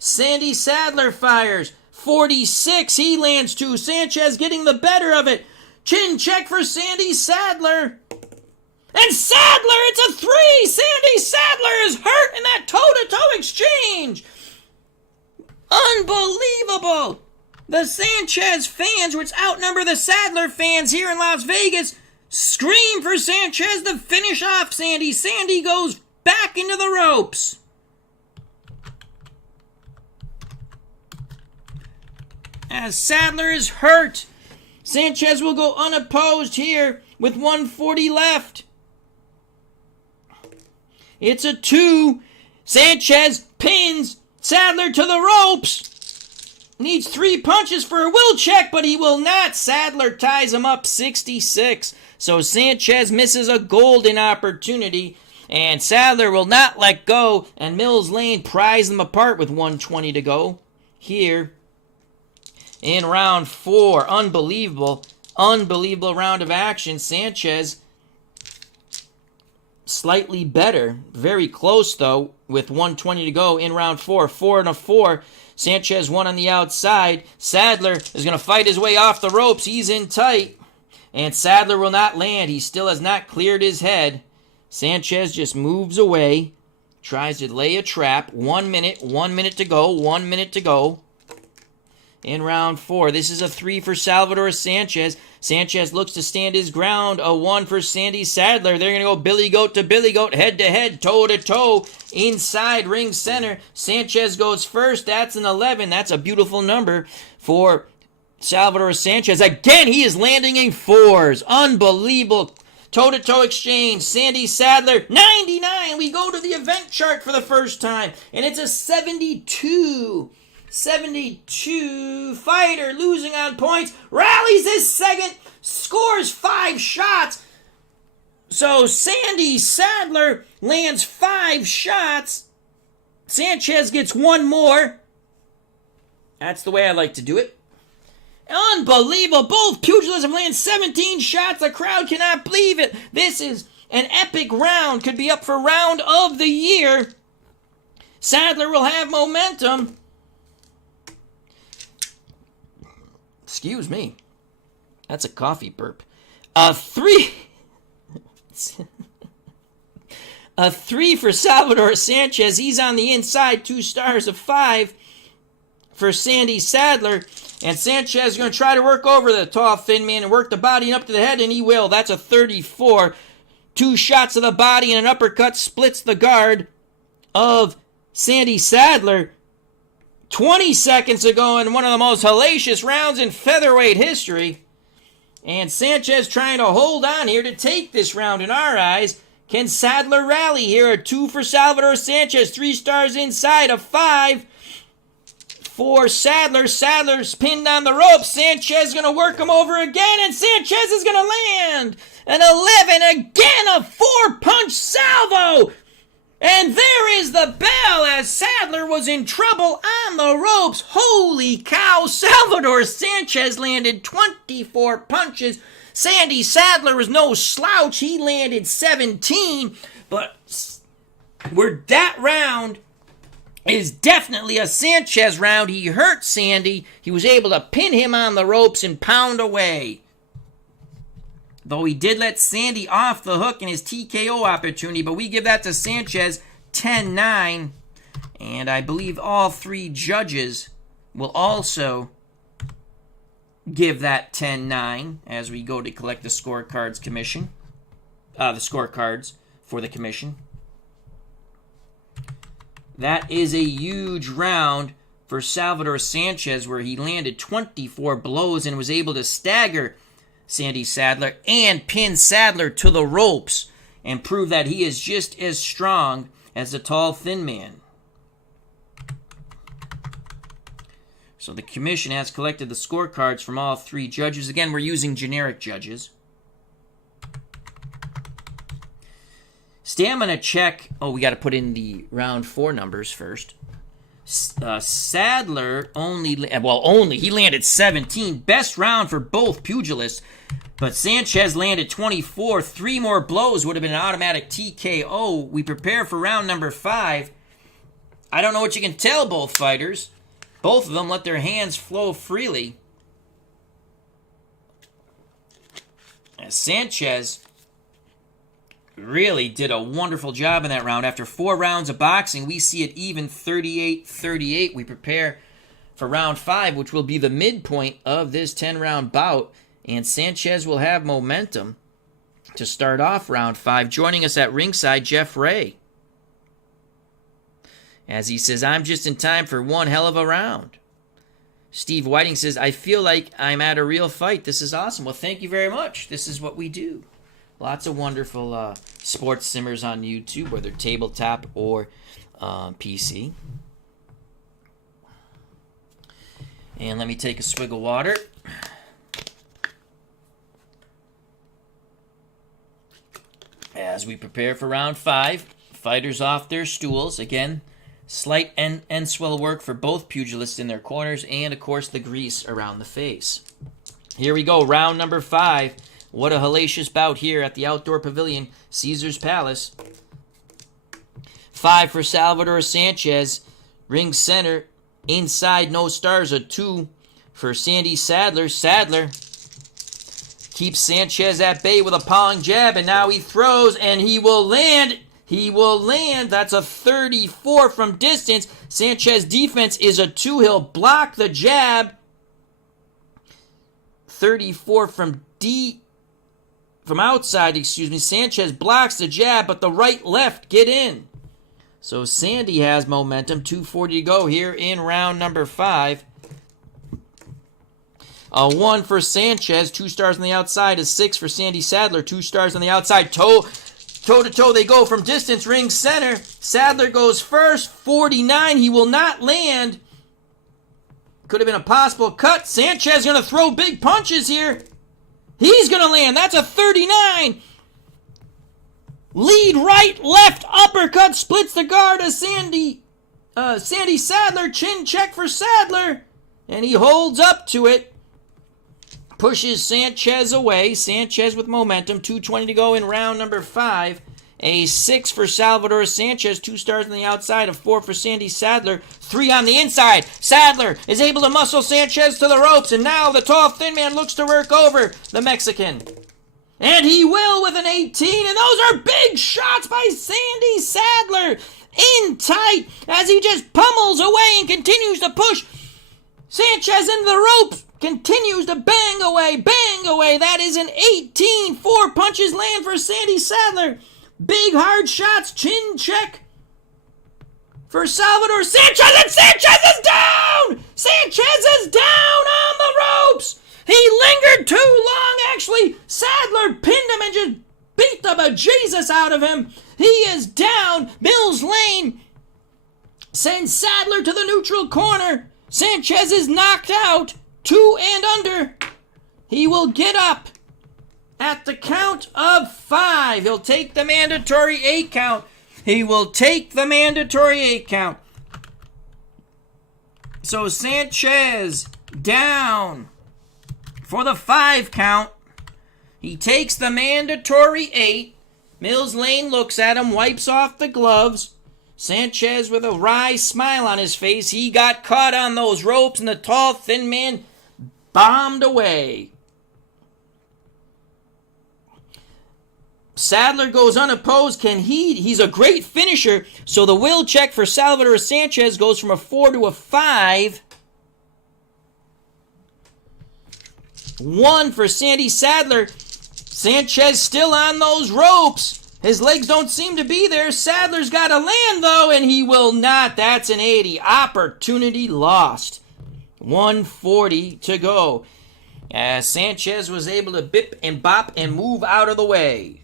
Sandy Sadler fires. 46. He lands 2. Sanchez getting the better of it. Chin check for Sandy Sadler. And Sadler, it's a 3! Sandy Sadler is hurt in that toe-to-toe exchange! Unbelievable! The Sanchez fans, which outnumber the Sadler fans here in Las Vegas, scream for Sanchez to finish off Sandy. Sandy goes back into the ropes. As Sadler is hurt, Sanchez will go unopposed here with 1:40 left. It's a 2. Sanchez pins Sadler to the ropes. Needs 3 punches for a will check, but he will not. Sadler ties him up 66. So Sanchez misses a golden opportunity, and Sadler will not let go, and Mills Lane pries them apart with 1:20 to go. Here in round 4. Unbelievable round of action. Sanchez slightly better. Very close, though, with 1:20 to go in round 4. 4 and a 4. Sanchez 1 on the outside. Sadler is going to fight his way off the ropes. He's in tight. And Sadler will not land. He still has not cleared his head. Sanchez just moves away. Tries to lay a trap. 1 minute. 1 minute to go. 1 minute to go. In round 4. This is a 3 for Salvador Sanchez. Sanchez looks to stand his ground. A 1 for Sandy Sadler. They're going to go Billy Goat to Billy Goat, head to head, toe to toe, inside ring center. Sanchez goes first. That's an 11. That's a beautiful number for Salvador Sanchez. Again, he is landing in 4s. Unbelievable. Toe-to-toe exchange. Sandy Sadler, 99. We go to the event chart for the first time, and it's a 72. 72 fighter losing on points. Rallies his second. Scores 5 shots. So Sandy Sadler lands 5 shots. Sanchez gets 1 more. That's the way I like to do it. Unbelievable. Both pugilists have landed 17 shots. The crowd cannot believe it. This is an epic round. Could be up for round of the year. Sadler will have momentum. Excuse me. That's a coffee burp. A 3 for Salvador Sanchez. He's on the inside. 2 stars of 5 for Sandy Sadler. And Sanchez is going to try to work over the tall, thin man and work the body up to the head, and he will. That's a 34. 2 shots of the body and an uppercut splits the guard of Sandy Sadler. 20 seconds ago in one of the most hellacious rounds in featherweight history. And Sanchez trying to hold on here to take this round in our eyes. Can Sadler rally here? A 2 for Salvador Sanchez. 3 stars inside. A 5 for Sadler. Sadler's pinned on the rope. Sanchez is going to work him over again. And Sanchez is going to land an 11. Again, a 4-punch salvo. And there is the bell as Sadler was in trouble on the ropes. Holy cow, Salvador Sanchez landed 24 punches. Sandy Sadler was no slouch. He landed 17. But that round is definitely a Sanchez round. He hurt Sandy. He was able to pin him on the ropes and pound away. Though he did let Sandy off the hook in his TKO opportunity, but we give that to Sanchez 10-9. And I believe all 3 judges will also give that 10-9 as we go to collect the scorecards commission. The scorecards for the commission. That is a huge round for Salvador Sanchez where he landed 24 blows and was able to stagger Sandy Sadler and pin Sadler to the ropes and prove that he is just as strong as the tall, thin man. So the commission has collected the scorecards from all 3 judges. Again, we're using generic judges. Stamina check. Oh, we got to put in the round 4 numbers first. Sadler he landed 17. Best round for both pugilists. But Sanchez landed 24. 3 more blows would have been an automatic TKO. We prepare for round number 5. I don't know what you can tell both fighters. Both of them let their hands flow freely. And Sanchez really did a wonderful job in that round. After 4 rounds of boxing, we see it even 38-38. We prepare for round 5, which will be the midpoint of this 10-round bout. And Sanchez will have momentum to start off round 5. Joining us at ringside, Jeff Ray. As he says, I'm just in time for one hell of a round. Steve Whiting says, I feel like I'm at a real fight. This is awesome. Well, thank you very much. This is what we do. Lots of wonderful sports simmers on YouTube, whether tabletop or PC. And let me take a swig of water. As we prepare for round 5, fighters off their stools. Again, slight end swell work for both pugilists in their corners, and of course the grease around the face. Here we go, round number 5. What a hellacious bout here at the Outdoor Pavilion, Caesar's Palace. 5 for Salvador Sanchez. Ring center, inside, no stars, a 2 for Sandy Sadler. Sadler keeps Sanchez at bay with a pawing jab, and now he throws, and he will land. He will land. That's a 34 from distance. Sanchez defense is a 2. He'll block the jab. 34 from outside, Sanchez blocks the jab, but the right left get in. So Sandy has momentum. 2:40 to go here in round number 5. A 1 for Sanchez. 2 stars on the outside. A 6 for Sandy Sadler. 2 stars on the outside. Toe to toe they go from distance. Ring center. Sadler goes first. 49. He will not land. Could have been a possible cut. Sanchez going to throw big punches here. He's going to land. That's a 39. Lead right, left, uppercut, splits the guard of Sandy Sadler. Chin check for Sadler. And he holds up to it. Pushes Sanchez away. Sanchez with momentum. 2:20 to go in round number 5. A 6 for Salvador Sanchez. 2 stars on the outside. A 4 for Sandy Sadler. 3 on the inside. Sadler is able to muscle Sanchez to the ropes. And now the tall, thin man looks to work over the Mexican. And he will with an 18. And those are big shots by Sandy Sadler. In tight as he just pummels away and continues to push Sanchez into the ropes. Continues to bang away, bang away. That is an 18. 4 punches land for Sandy Sadler. Big hard shots, chin check for Salvador Sanchez, and Sanchez is down! Sanchez is down on the ropes! He lingered too long, actually. Sadler pinned him and just beat the bejesus out of him. He is down. Mills Lane sends Sadler to the neutral corner. Sanchez is knocked out. 2 and under. He will get up at the count of 5. He'll take the mandatory 8 count. He will take the mandatory 8 count. So Sanchez down for the 5 count. He takes the mandatory 8. Mills Lane looks at him, wipes off the gloves. Sanchez with a wry smile on his face. He got caught on those ropes, and the tall, thin man bombed away. Sadler goes unopposed. He's a great finisher. So the will check for Salvador Sanchez goes from a 4 to a 5. 1 for Sandy Sadler. Sanchez still on those ropes. His legs don't seem to be there. Sadler's got to land, though, and he will not. That's an 80. Opportunity lost. 1:40 to go. Sanchez was able to bip and bop and move out of the way.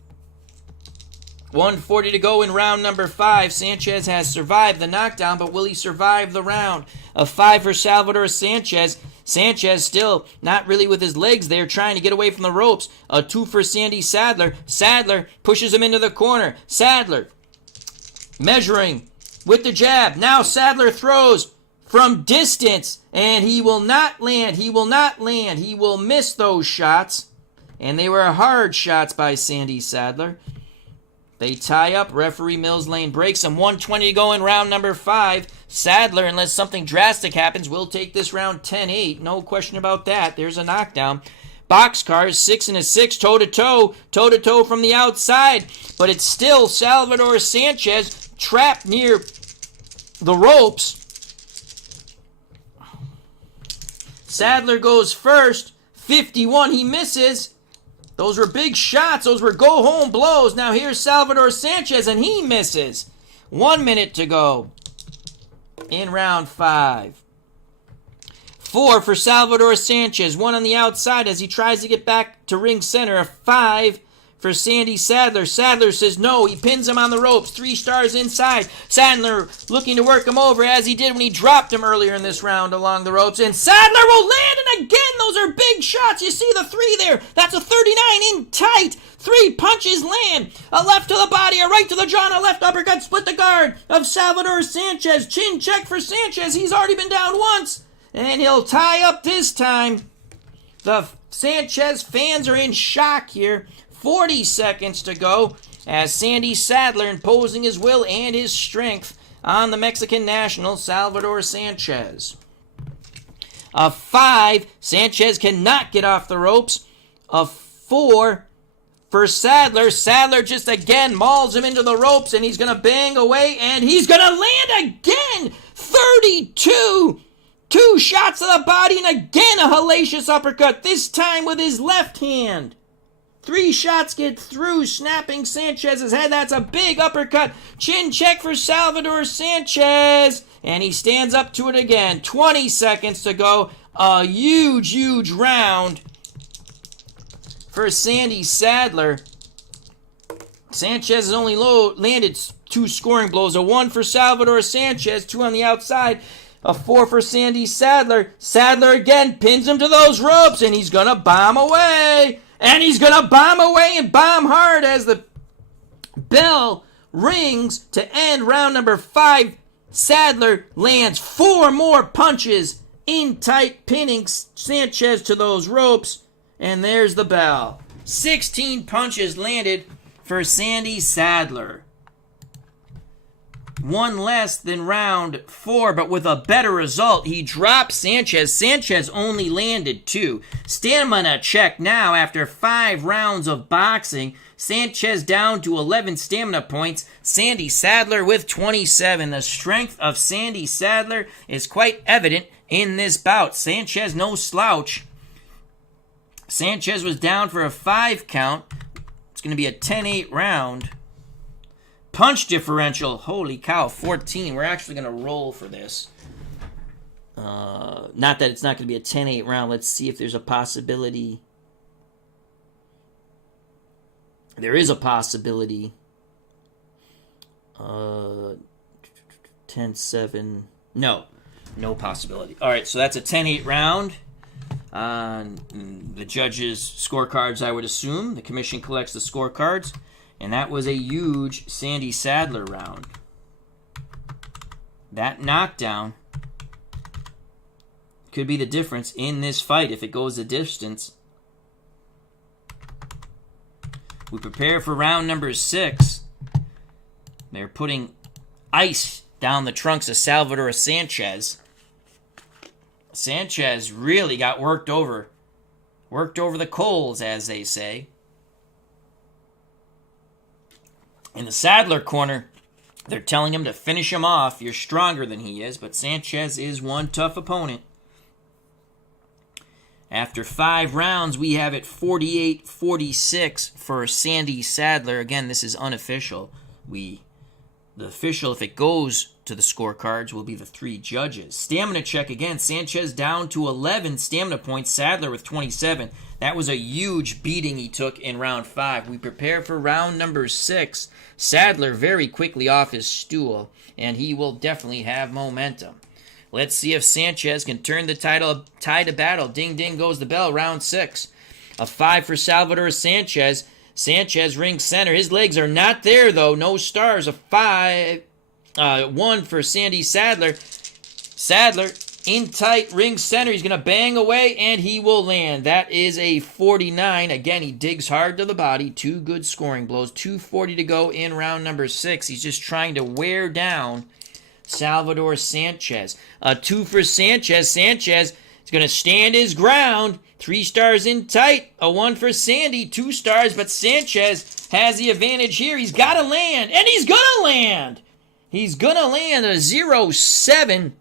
1:40 to go in round number 5. Sanchez has survived the knockdown, but will he survive the round? A 5 for Salvador Sanchez. Sanchez still not really with his legs there, trying to get away from the ropes. A 2 for Sandy Sadler. Sadler pushes him into the corner. Sadler measuring with the jab. Now Sadler throws from distance, and he will not land. He will not land. He will miss those shots, and they were hard shots by Sandy Sadler. They tie up. Referee Mills Lane breaks them. 1:20 to go in round number 5. Sadler, unless something drastic happens, will take this round 10-8. No question about that. There's a knockdown. Boxcars, 6 and a 6, toe-to-toe. Toe-to-toe from the outside. But it's still Salvador Sanchez trapped near the ropes. Sadler goes first. 51, he misses. Those were big shots. Those were go-home blows. Now here's Salvador Sanchez, and he misses. 1 minute to go in round 5. 4 for Salvador Sanchez. 1 on the outside as he tries to get back to ring center. A 5 for Sandy Sadler. Sadler says no. He pins him on the ropes. 3 stars inside. Sadler looking to work him over as he did when he dropped him earlier in this round along the ropes. And Sadler will land, and again, those are big shots. You see the 3 there. That's a 39 in tight. 3 punches land. A left to the body, a right to the jaw, and a left uppercut split the guard of Salvador Sanchez. Chin check for Sanchez. He's already been down once, and he'll tie up this time. The Sanchez fans are in shock here. 40 seconds to go as Sandy Sadler imposing his will and his strength on the Mexican national, Salvador Sanchez. A 5, Sanchez cannot get off the ropes. A 4 for Sadler. Sadler just again mauls him into the ropes, and he's going to bang away, and he's going to land again. 32. 2 shots to the body, and again a hellacious uppercut, this time with his left hand. 3 shots get through, snapping Sanchez's head. That's a big uppercut. Chin check for Salvador Sanchez. And he stands up to it again. 20 seconds to go. A huge, huge round for Sandy Sadler. Sanchez has only landed 2 scoring blows. A 1 for Salvador Sanchez, 2 on the outside. A 4 for Sandy Sadler. Sadler again pins him to those ropes, and he's going to bomb away. And he's going to bomb away and bomb hard as the bell rings to end round number 5. Sadler lands 4 more punches in tight, pinning Sanchez to those ropes. And there's the bell. 16 punches landed for Sandy Sadler. One less than round 4, but with a better result. He dropped Sanchez. Sanchez only landed 2. Stamina check now after 5 rounds of boxing. Sanchez down to 11 stamina points. Sandy Sadler with 27. The strength of Sandy Sadler is quite evident in this bout. Sanchez no slouch. Sanchez was down for a 5 count. It's going to be a 10-8 round. Punch differential, holy cow, 14. We're actually going to roll for this. Not that it's not going to be a 10-8 round. Let's see if there's a possibility. There is a possibility. 10-7. No possibility. All right, so that's a 10-8 round. The judges' scorecards, I would assume. The commission collects the scorecards. And that was a huge Sandy Sadler round. That knockdown could be the difference in this fight if it goes the distance. We prepare for round number 6. They're putting ice down the trunks of Salvador Sanchez. Sanchez really got worked over. Worked over the coals, as they say. In the Sadler corner, they're telling him to finish him off. You're stronger than he is, but Sanchez is one tough opponent. After 5 rounds, we have it 48-46 for Sandy Sadler. Again, this is unofficial. The official, if it goes to the scorecards, will be the 3 judges. Stamina check again. Sanchez down to 11 stamina points. Sadler with 27. That was a huge beating he took in round 5. We prepare for round number 6. Sadler very quickly off his stool, and he will definitely have momentum. Let's see if Sanchez can turn the tide of battle. Ding, ding goes the bell. Round 6. A 5 for Salvador Sanchez. Sanchez ring center. His legs are not there, though. No stars. A 5. 1 for Sandy Sadler. Sadler in tight ring center. He's going to bang away, and he will land. That is a 49. Again, he digs hard to the body. 2 good scoring blows. 2:40 to go in round number 6. He's just trying to wear down Salvador Sanchez. A 2 for Sanchez. Sanchez is going to stand his ground. 3 stars in tight. A 1 for Sandy. 2 stars, but Sanchez has the advantage here. He's got to land, and he's going to land. He's going to land a 0-7.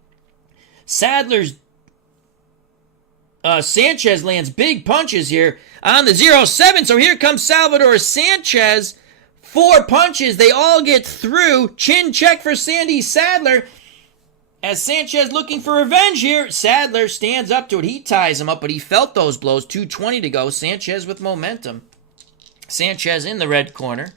Sanchez lands big punches here on the 0-7. So here comes Salvador Sanchez. 4 punches. They all get through. Chin check for Sandy Sadler. As Sanchez looking for revenge here, Sadler stands up to it. He ties him up, but he felt those blows. 2:20 to go. Sanchez with momentum. Sanchez in the red corner.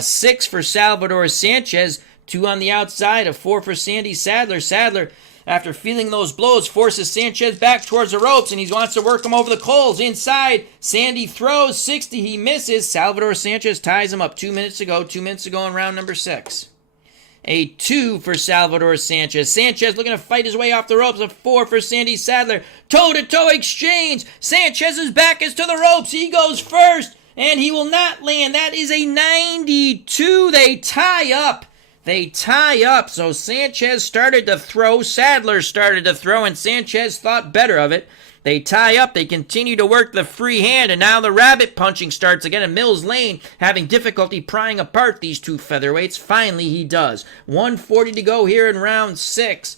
6 for Salvador Sanchez. 2 on the outside. A 4 for Sandy Sadler. Sadler, after feeling those blows, forces Sanchez back towards the ropes, and he wants to work him over the coals. Inside, Sandy throws 60. He misses. Salvador Sanchez ties him up. 2 minutes to go. 2 minutes to go in round number 6. A 2 for Salvador Sanchez. Sanchez looking to fight his way off the ropes. A 4 for Sandy Sadler. Toe-to-toe exchange. Sanchez's back is to the ropes. He goes first, and he will not land. That is a 92. They tie up. So Sanchez started to throw. Sadler started to throw, and Sanchez thought better of it. They tie up. They continue to work the free hand, and now the rabbit punching starts again. And Mills Lane having difficulty prying apart these 2 featherweights. Finally, he does. 1:40 to go here in round 6.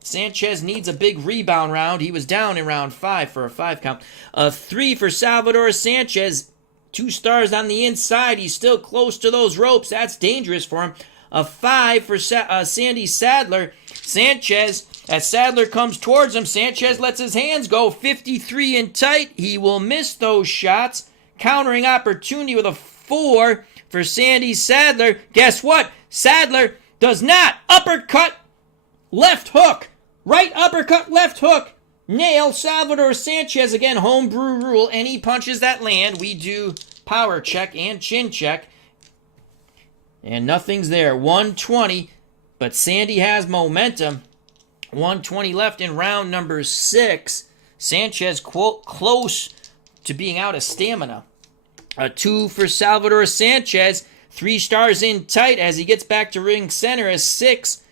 Sanchez needs a big rebound round. He was down in round 5 for a 5 count. A 3 for Salvador Sanchez. 2 stars on the inside. He's still close to those ropes. That's dangerous for him. A 5 for Sandy Sadler. Sanchez, as Sadler comes towards him, Sanchez lets his hands go. 53 in tight. He will miss those shots. Countering opportunity with a 4 for Sandy Sadler. Guess what? Sadler does not uppercut left hook. Right uppercut, left hook. Nail Salvador Sanchez. Again, homebrew rule. Any punches that land, we do power check and chin check. And nothing's there. 120. But Sandy has momentum. 120 left in round number 6. Sanchez, quote, close to being out of stamina. A 2 for Salvador Sanchez. 3 stars in tight as he gets back to ring center. A 6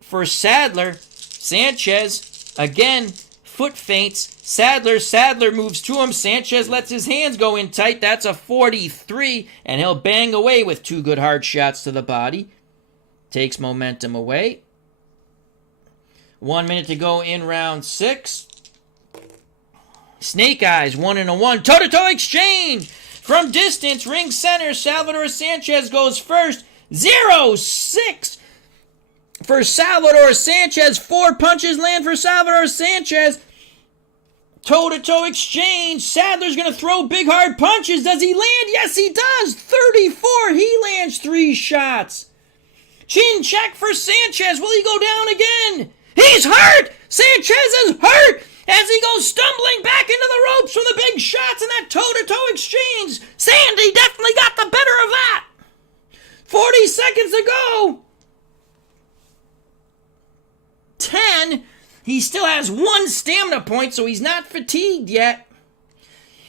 for Sadler. Sanchez, again, foot feints. Sadler moves to him. Sanchez lets his hands go in tight. That's a 43, and he'll bang away with 2 good hard shots to the body. Takes momentum away. 1 minute to go in round 6. Snake eyes, 1-1. Toe-to-toe exchange. From distance, ring center, Salvador Sanchez goes first. 0-6 for Salvador Sanchez. 4 punches land for Salvador Sanchez. Toe-to-toe exchange. Sadler's going to throw big hard punches. Does he land? Yes, he does. 34. He lands 3 shots. Chin check for Sanchez. Will he go down again? He's hurt. Sanchez is hurt as he goes stumbling back into the ropes from the big shots in that toe-to-toe exchange. Sandy definitely got the better of that. 40 seconds to go. 10. He still has 1 stamina point, so he's not fatigued yet.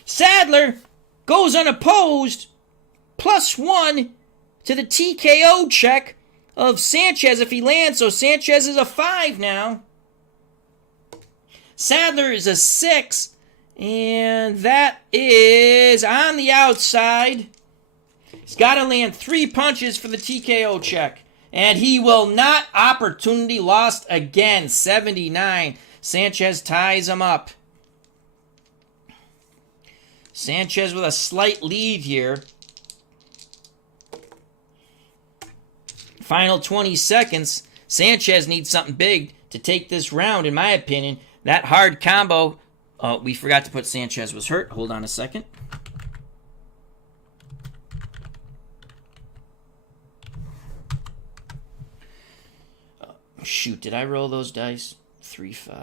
Sadler goes unopposed. +1 to the TKO check of Sanchez if he lands, so Sanchez is a 5 now. Sadler is a 6, and that is on the outside. He's got to land 3 punches for the TKO check, and he will not. Opportunity lost again. 79. Sanchez ties him up. Sanchez with a slight lead here. Final 20 seconds. Sanchez needs something big to take this round, in my opinion. That hard combo. Oh, we forgot to put Sanchez was hurt. Hold on a second. Shoot, did I roll those dice? 3, 5.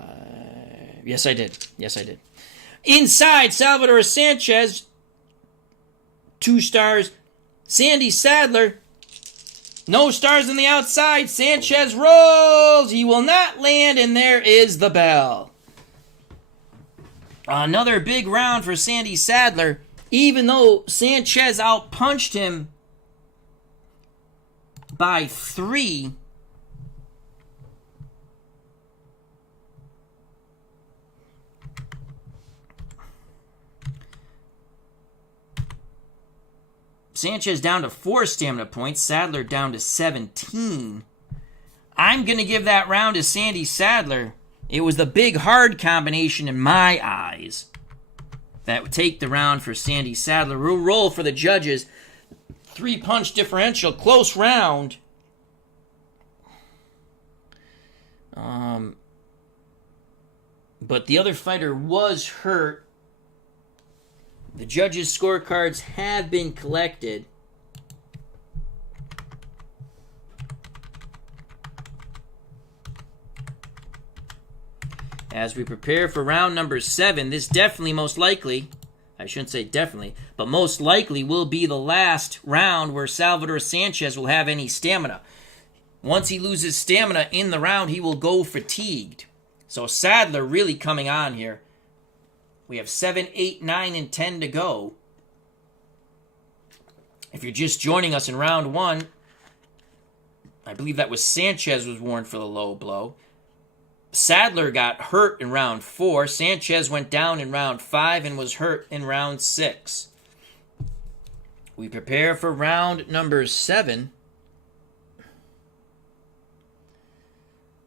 Yes, I did. Inside, Salvador Sanchez. 2 stars. Sandy Sadler. No stars on the outside. Sanchez rolls. He will not land, and there is the bell. Another big round for Sandy Sadler. Even though Sanchez outpunched him by 3, Sanchez down to 4 stamina points. Sadler down to 17. I'm going to give that round to Sandy Sadler. It was the big hard combination in my eyes that would take the round for Sandy Sadler. We'll roll for the judges. 3-punch differential. Close round. But the other fighter was hurt. The judges' scorecards have been collected. As we prepare for round number 7, this definitely, most likely, I shouldn't say definitely, but most likely will be the last round where Salvador Sanchez will have any stamina. Once he loses stamina in the round, he will go fatigued. So Sadler really coming on here. We have 7, 8, 9, and 10 to go. If you're just joining us in round 1, I believe that was Sanchez was warned for the low blow. Sadler got hurt in round 4. Sanchez went down in round 5 and was hurt in round 6. We prepare for round number 7.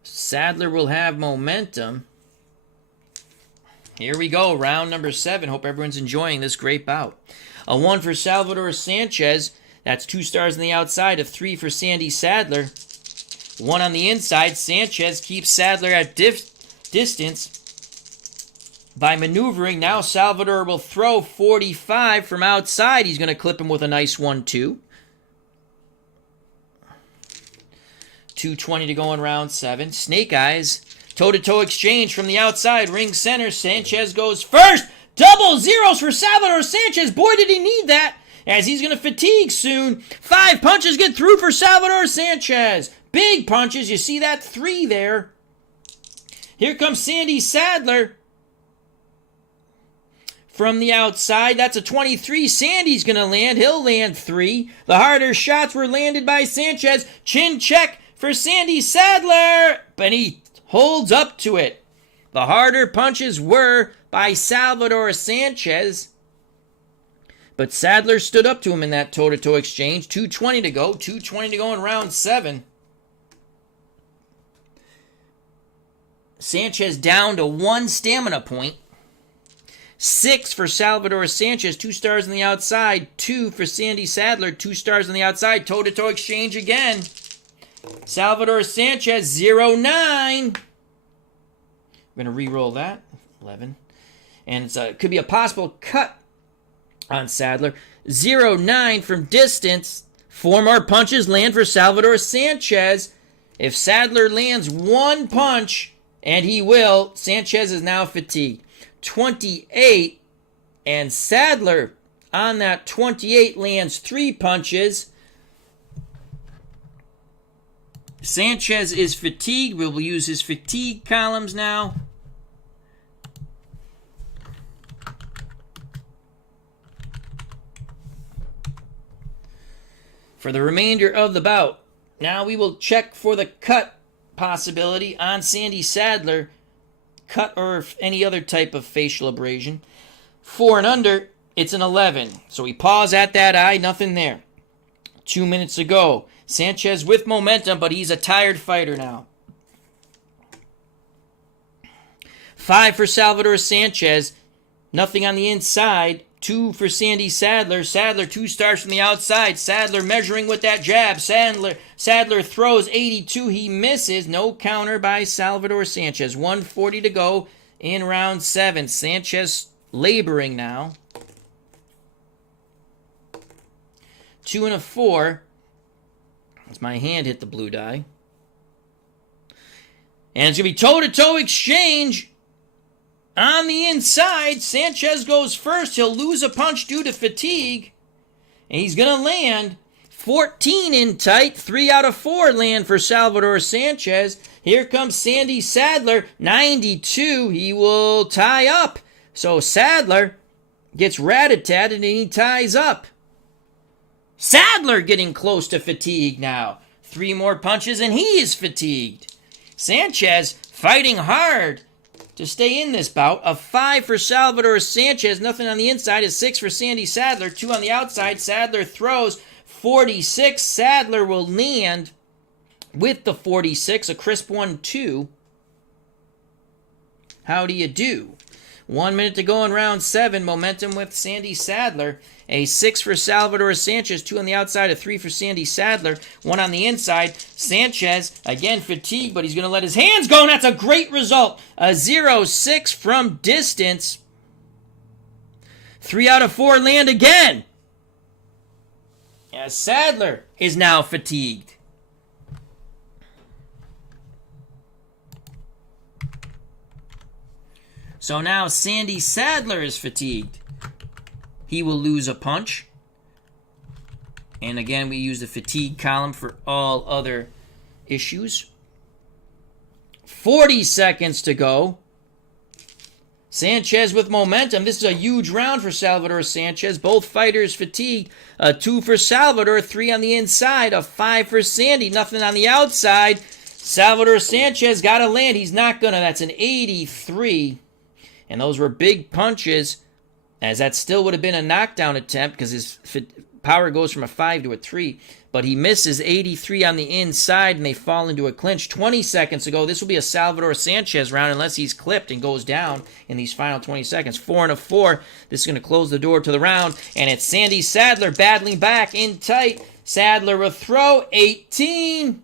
Sadler will have momentum. Here we go, round number 7. Hope everyone's enjoying this great bout. A 1 for Salvador Sanchez. That's 2 stars on the outside. A 3 for Sandy Sadler. 1 on the inside. Sanchez keeps Sadler at distance by maneuvering. Now Salvador will throw 45 from outside. He's going to clip him with a nice 1-2. 2:20 to go in round 7. Snake Eyes. Toe-to-toe exchange from the outside. Ring center. Sanchez goes first. Double zeros for Salvador Sanchez. Boy, did he need that, as he's going to fatigue soon. 5 punches get through for Salvador Sanchez. Big punches. You see that 3 there. Here comes Sandy Sadler from the outside. That's a 23. Sandy's going to land. He'll land 3. The harder shots were landed by Sanchez. Chin check for Sandy Sadler, but he holds up to it. The harder punches were by Salvador Sanchez, but Sadler stood up to him in that toe-to-toe exchange. 2:20 to go. 2:20 to go in round 7. Sanchez down to 1 stamina point. 6 for Salvador Sanchez. 2 stars on the outside. 2 for Sandy Sadler. 2 stars on the outside. Toe-to-toe exchange again. Salvador Sanchez, 0-9. We're going to re-roll that. 11. And it could be a possible cut on Sadler. 0-9 from distance. 4 more punches land for Salvador Sanchez. If Sadler lands 1 punch, and he will, Sanchez is now fatigued. 28, and Sadler on that 28 lands 3 punches. Sanchez is fatigued. We will use his fatigue columns now. For the remainder of the bout, now we will check for the cut possibility on Sandy Sadler. Cut or any other type of facial abrasion. 4 and under, it's an 11. So we pause at that eye, nothing there. 2 minutes ago. Sanchez with momentum, but he's a tired fighter now. 5 for Salvador Sanchez. Nothing on the inside. 2 for Sandy Sadler. Sadler 2 stars from the outside. Sadler measuring with that jab. Sadler throws 82. He misses. No counter by Salvador Sanchez. 1:40 to go in round 7. Sanchez laboring now. 2 and a 4. As my hand hit the blue die. And it's going to be toe-to-toe exchange. On the inside, Sanchez goes first. He'll lose a punch due to fatigue. And he's going to land 14 in tight. 3 out of 4 land for Salvador Sanchez. Here comes Sandy Sadler. 92. He will tie up. So Sadler gets rat-a-tat and he ties up. Sadler getting close to fatigue now. 3 more punches and he is fatigued. Sanchez fighting hard to stay in this bout. A 5 for Salvador Sanchez. Nothing on the inside. A 6 for Sandy Sadler. 2 on the outside. Sadler throws 46. Sadler will land with the 46. A crisp 1-2. How do you do? 1 minute to go in round 7. Momentum with Sandy Sadler. A 6 for Salvador Sanchez. 2 on the outside. A 3 for Sandy Sadler. 1 on the inside. Sanchez, again fatigued, but he's going to let his hands go, and that's a great result. A 0-6 from distance. 3 out of 4 land again. As Sadler is now fatigued. So now Sandy Sadler is fatigued. He will lose a punch. And again, we use the fatigue column for all other issues. 40 seconds to go. Sanchez with momentum. This is a huge round for Salvador Sanchez. Both fighters fatigued. A 2 for Salvador, 3 on the inside. A 5 for Sandy, nothing on the outside. Salvador Sanchez got to land. He's not going to. That's an 83. And those were big punches, as that still would have been a knockdown attempt because his power goes from a 5 to a 3. But he misses 83 on the inside, and they fall into a clinch. 20 seconds ago, this will be a Salvador Sanchez round unless he's clipped and goes down in these final 20 seconds. 4 and a 4. This is going to close the door to the round, and it's Sandy Sadler battling back in tight. Sadler will throw 18.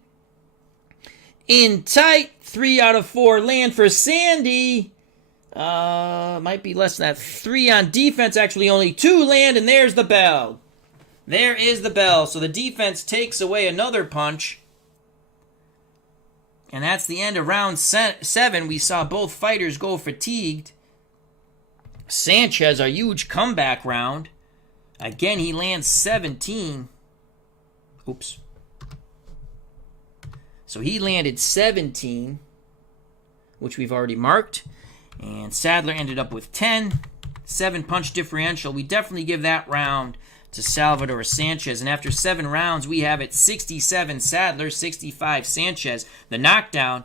In tight. 3 out of 4 land for Sandy. Might be less than that. 3 on defense. Actually, only 2 land, and there's the bell. There is the bell. So the defense takes away another punch. And that's the end of round 7. We saw both fighters go fatigued. Sanchez, a huge comeback round. Again, he lands 17. Oops. So he landed 17, which we've already marked. And Sadler ended up with 10. 7-punch differential. We definitely give that round to Salvador Sanchez. And after 7 rounds, we have it 67 Sadler, 65 Sanchez. The knockdown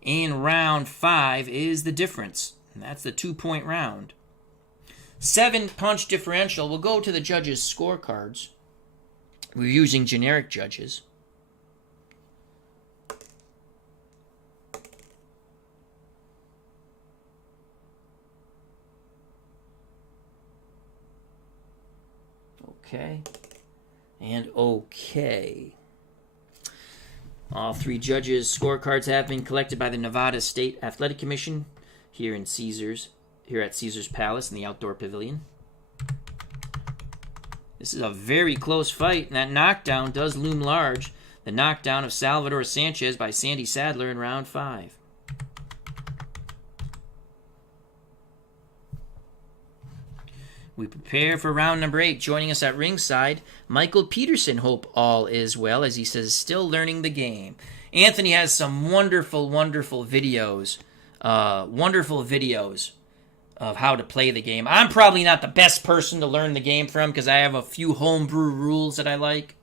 in round 5 is the difference. And that's the 2-point round. 7-punch differential. We'll go to the judges' scorecards. We're using generic judges. Okay. And okay. All 3 judges' scorecards have been collected by the Nevada State Athletic Commission here at Caesar's Palace in the outdoor pavilion. This is a very close fight, and that knockdown does loom large. The knockdown of Salvador Sanchez by Sandy Sadler in round 5. We prepare for round number 8. Joining us at ringside, Michael Peterson. Hope all is well, as he says, still learning the game. Anthony has some wonderful videos. Wonderful videos of how to play the game. I'm probably not the best person to learn the game from because I have a few homebrew rules that I like.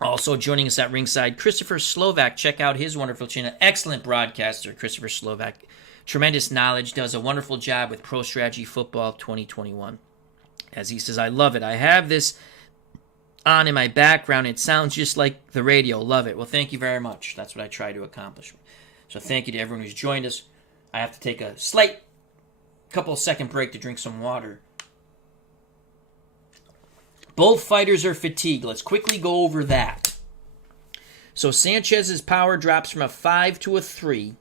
Also joining us at ringside, Christopher Slovak. Check out his wonderful channel. Excellent broadcaster, Christopher Slovak. Tremendous knowledge, does a wonderful job with Pro Strategy Football 2021. As he says, I love it. I have this on in my background. It sounds just like the radio. Love it. Well, thank you very much. That's what I try to accomplish. So thank you to everyone who's joined us. I have to take a slight couple-second break to drink some water. Both fighters are fatigued. Let's quickly go over that. So Sanchez's power drops from a 5 to a 3.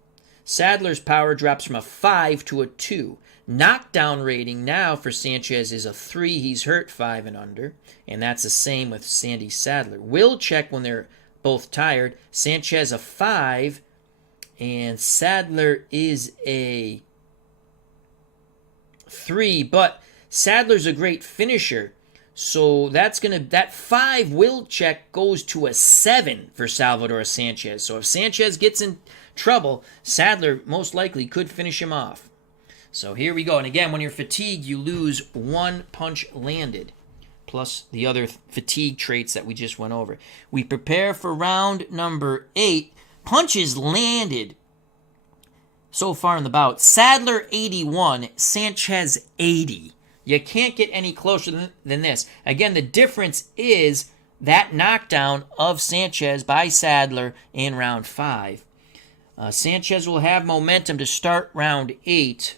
Sadler's power drops from a 5 to a 2. Knockdown rating now for Sanchez is a 3. He's hurt 5 and under. And that's the same with Sandy Sadler. Will check when they're both tired. Sanchez a 5. And Sadler is a 3. But Sadler's a great finisher. So that 5 will check goes to a 7 for Salvador Sanchez. So if Sanchez gets in trouble, Sadler most likely could finish him off. So here we go. And again, when you're fatigued, you lose 1 punch landed, plus the other fatigue traits that we just went over. We prepare for round number 8. Punches landed so far in the bout. Sadler 81, Sanchez 80. You can't get any closer than this. Again, the difference is that knockdown of Sanchez by Sadler in round 5. Sanchez will have momentum to start round 8.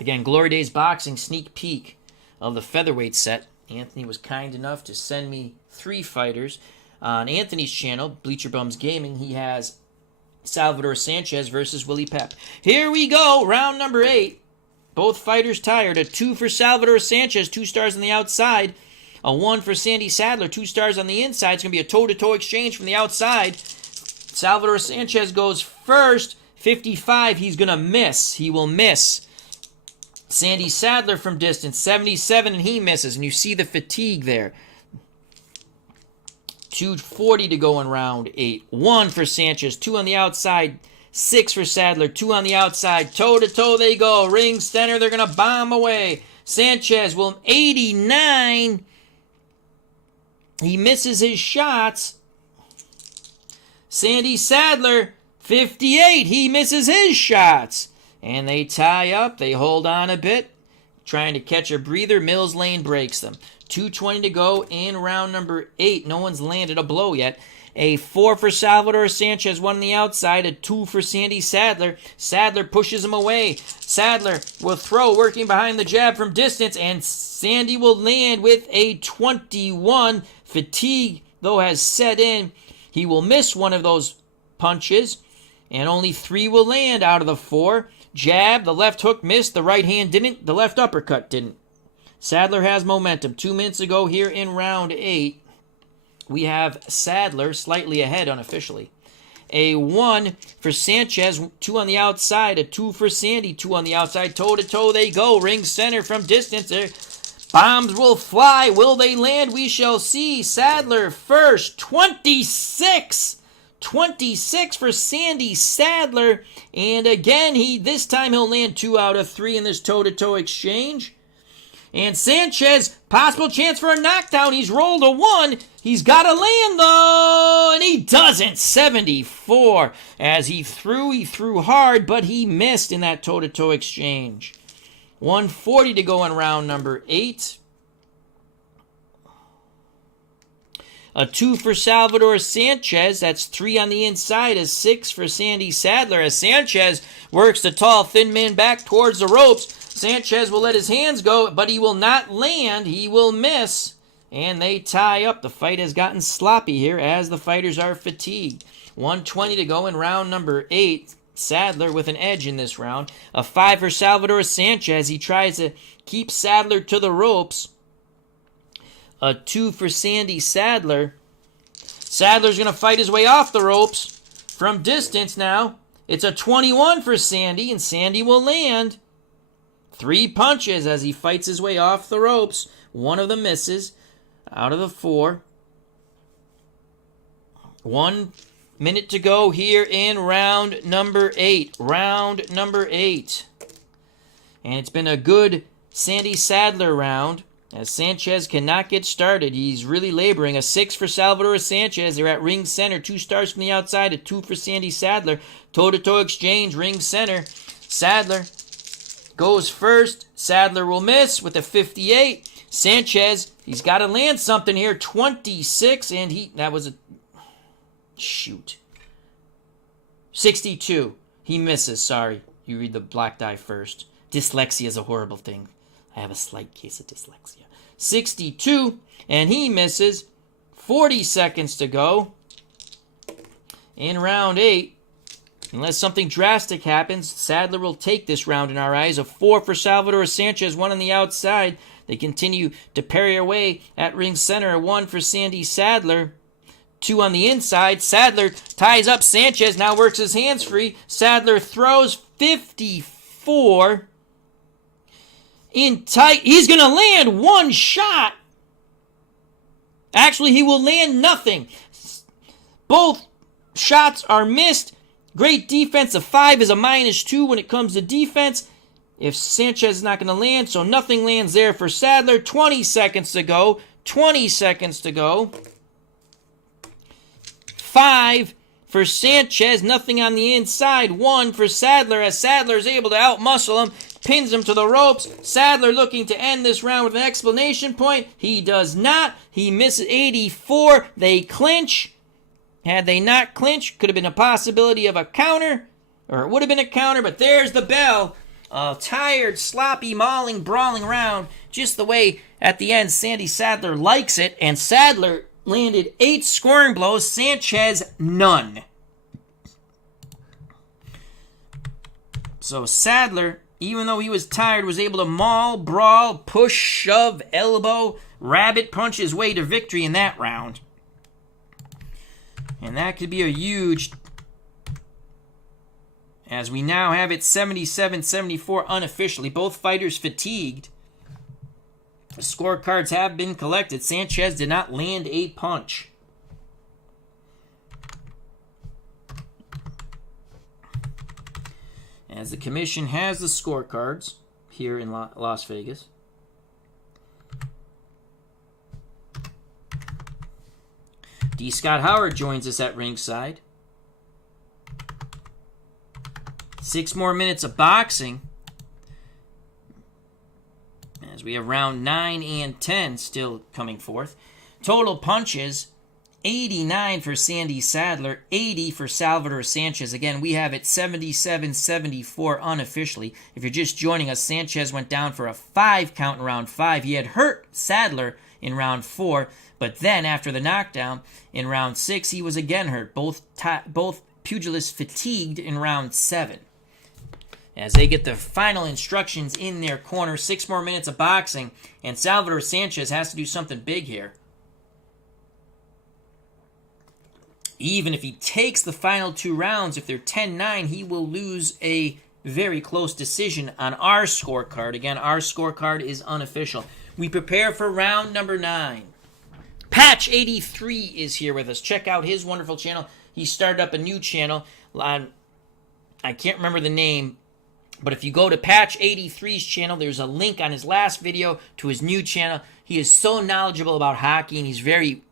Again, Glory Days Boxing sneak peek of the Featherweight Set. Anthony was kind enough to send me 3 fighters. On Anthony's channel, Bleacher Bums Gaming, he has Salvador Sanchez versus Willie Pep. Here we go, round number 8. Both fighters tired. A 2 for Salvador Sanchez, 2 stars on the outside. A 1 for Sandy Sadler, 2 stars on the inside. It's going to be a toe-to-toe exchange from the outside. Salvador Sanchez goes first. 55, he's going to miss. He will miss. Sandy Sadler from distance, 77, and he misses. And you see the fatigue there. 2:40 to go in round 8. 1 for Sanchez, 2 on the outside. 6 for Sadler, 2 on the outside. Toe-to-toe they go. Ring center, they're going to bomb away. Sanchez will 89. He misses his shots. Sandy Sadler, 58. He misses his shots. And they tie up. They hold on a bit. Trying to catch a breather. Mills Lane breaks them. 2:20 to go in round number 8. No one's landed a blow yet. A 4 for Salvador Sanchez, 1 on the outside. A 2 for Sandy Sadler. Sadler pushes him away. Sadler will throw, working behind the jab from distance. And Sandy will land with a 21. Fatigue, though, has set in. He will miss one of those punches. And only 3 will land out of the 4. Jab, the left hook missed. The right hand didn't. The left uppercut didn't. Sadler has momentum. 2 minutes ago here in round 8. We have Sadler slightly ahead unofficially. a 1 for Sanchez, 2 on the outside, a 2 for Sandy, 2 on the outside. Toe-to-toe they go. Ring center from distance. There. Bombs will fly. Will they land? We shall see. Sadler first. 26. 26 for Sandy Sadler. And again, this time he'll land 2 out of 3 in this toe-to-toe exchange. And Sanchez, possible chance for a knockdown. He's rolled a 1. He's got to land, though. And he doesn't. 74. As he threw hard, but he missed in that toe-to-toe exchange. 140 to go in round number 8. A 2 for Salvador Sanchez. That's 3 on the inside. A 6 for Sandy Sadler. As Sanchez works the tall, thin man back towards the ropes. Sanchez will let his hands go, but he will not land. He will miss. And they tie up. The fight has gotten sloppy here as the fighters are fatigued. 120 to go in round number 8. Sadler with an edge in this round. A 5 for Salvador Sanchez. He tries to keep Sadler to the ropes. A 2 for Sandy Sadler. Sadler's going to fight his way off the ropes from distance now. It's a 21 for Sandy, and Sandy will land. 3 punches as he fights his way off the ropes. 1 of them misses out of the 4. 1 minute to go here in round number 8. Round number 8. And it's been a good Sandy Sadler round as Sanchez cannot get started. He's really laboring. A 6 for Salvador Sanchez. They're at ring center. 2 stars from the outside. A 2 for Sandy Sadler. Toe-to-toe exchange. Ring center. Sadler goes first. Sadler will miss with a 58. Sanchez, he's got to land something here. 26, and that was a... Shoot. 62. He misses, sorry. You read the black die first. Dyslexia is a horrible thing. I have a slight case of dyslexia. 62, and he misses. 40 seconds to go in round 8. Unless something drastic happens, Sadler will take this round in our eyes. A 4 for Salvador Sanchez, 1 on the outside. They continue to parry away at ring center. A 1 for Sandy Sadler. 2 on the inside. Sadler ties up Sanchez, now works his hands free. Sadler throws 54. In tight. He's going to land 1 shot. Actually, he will land nothing. Both shots are missed. Great defense. A 5 is a -2 when it comes to defense. If Sanchez is not going to land, so nothing lands there for Sadler. 20 seconds to go. 20 seconds to go. 5 for Sanchez. Nothing on the inside. 1 for Sadler as Sadler is able to outmuscle him. Pins him to the ropes. Sadler looking to end this round with an exclamation point. He does not. He misses 84. They clinch. Had they not clinched, could have been a possibility of a counter, or it would have been a counter, but there's the bell. A tired, sloppy, mauling, brawling round, just the way at the end Sandy Sadler likes it, and Sadler landed 8 scoring blows, Sanchez none. So Sadler, even though he was tired, was able to maul, brawl, push, shove, elbow, rabbit punch his way to victory in that round. And that could be a huge, as we now have it 77-74 unofficially. Both fighters fatigued. The scorecards have been collected. Sanchez did not land a punch. As the commission has the scorecards here in Las Vegas. D. Scott Howard joins us at ringside. 6 more minutes of boxing. As we have round 9 and 10 still coming forth. Total punches, 89 for Sandy Sadler, 80 for Salvador Sanchez. Again, we have it 77-74 unofficially. If you're just joining us, Sanchez went down for a 5 count in round 5. He had hurt Sadler in round 4, but then after the knockdown in round 6, he was again hurt. Both pugilists fatigued in round 7. As they get the final instructions in their corner, 6 more minutes of boxing, and Salvador Sanchez has to do something big here. Even if he takes the final 2 rounds, if they're 10-9, he will lose a very close decision on our scorecard. Again, our scorecard is unofficial. We prepare for round number 9. Patch 83 is here with us. Check out his wonderful channel. He started up a new channel on, I can't remember the name, but if you go to Patch 83's channel, there's a link on his last video to his new channel. He is so knowledgeable about hockey, and he's very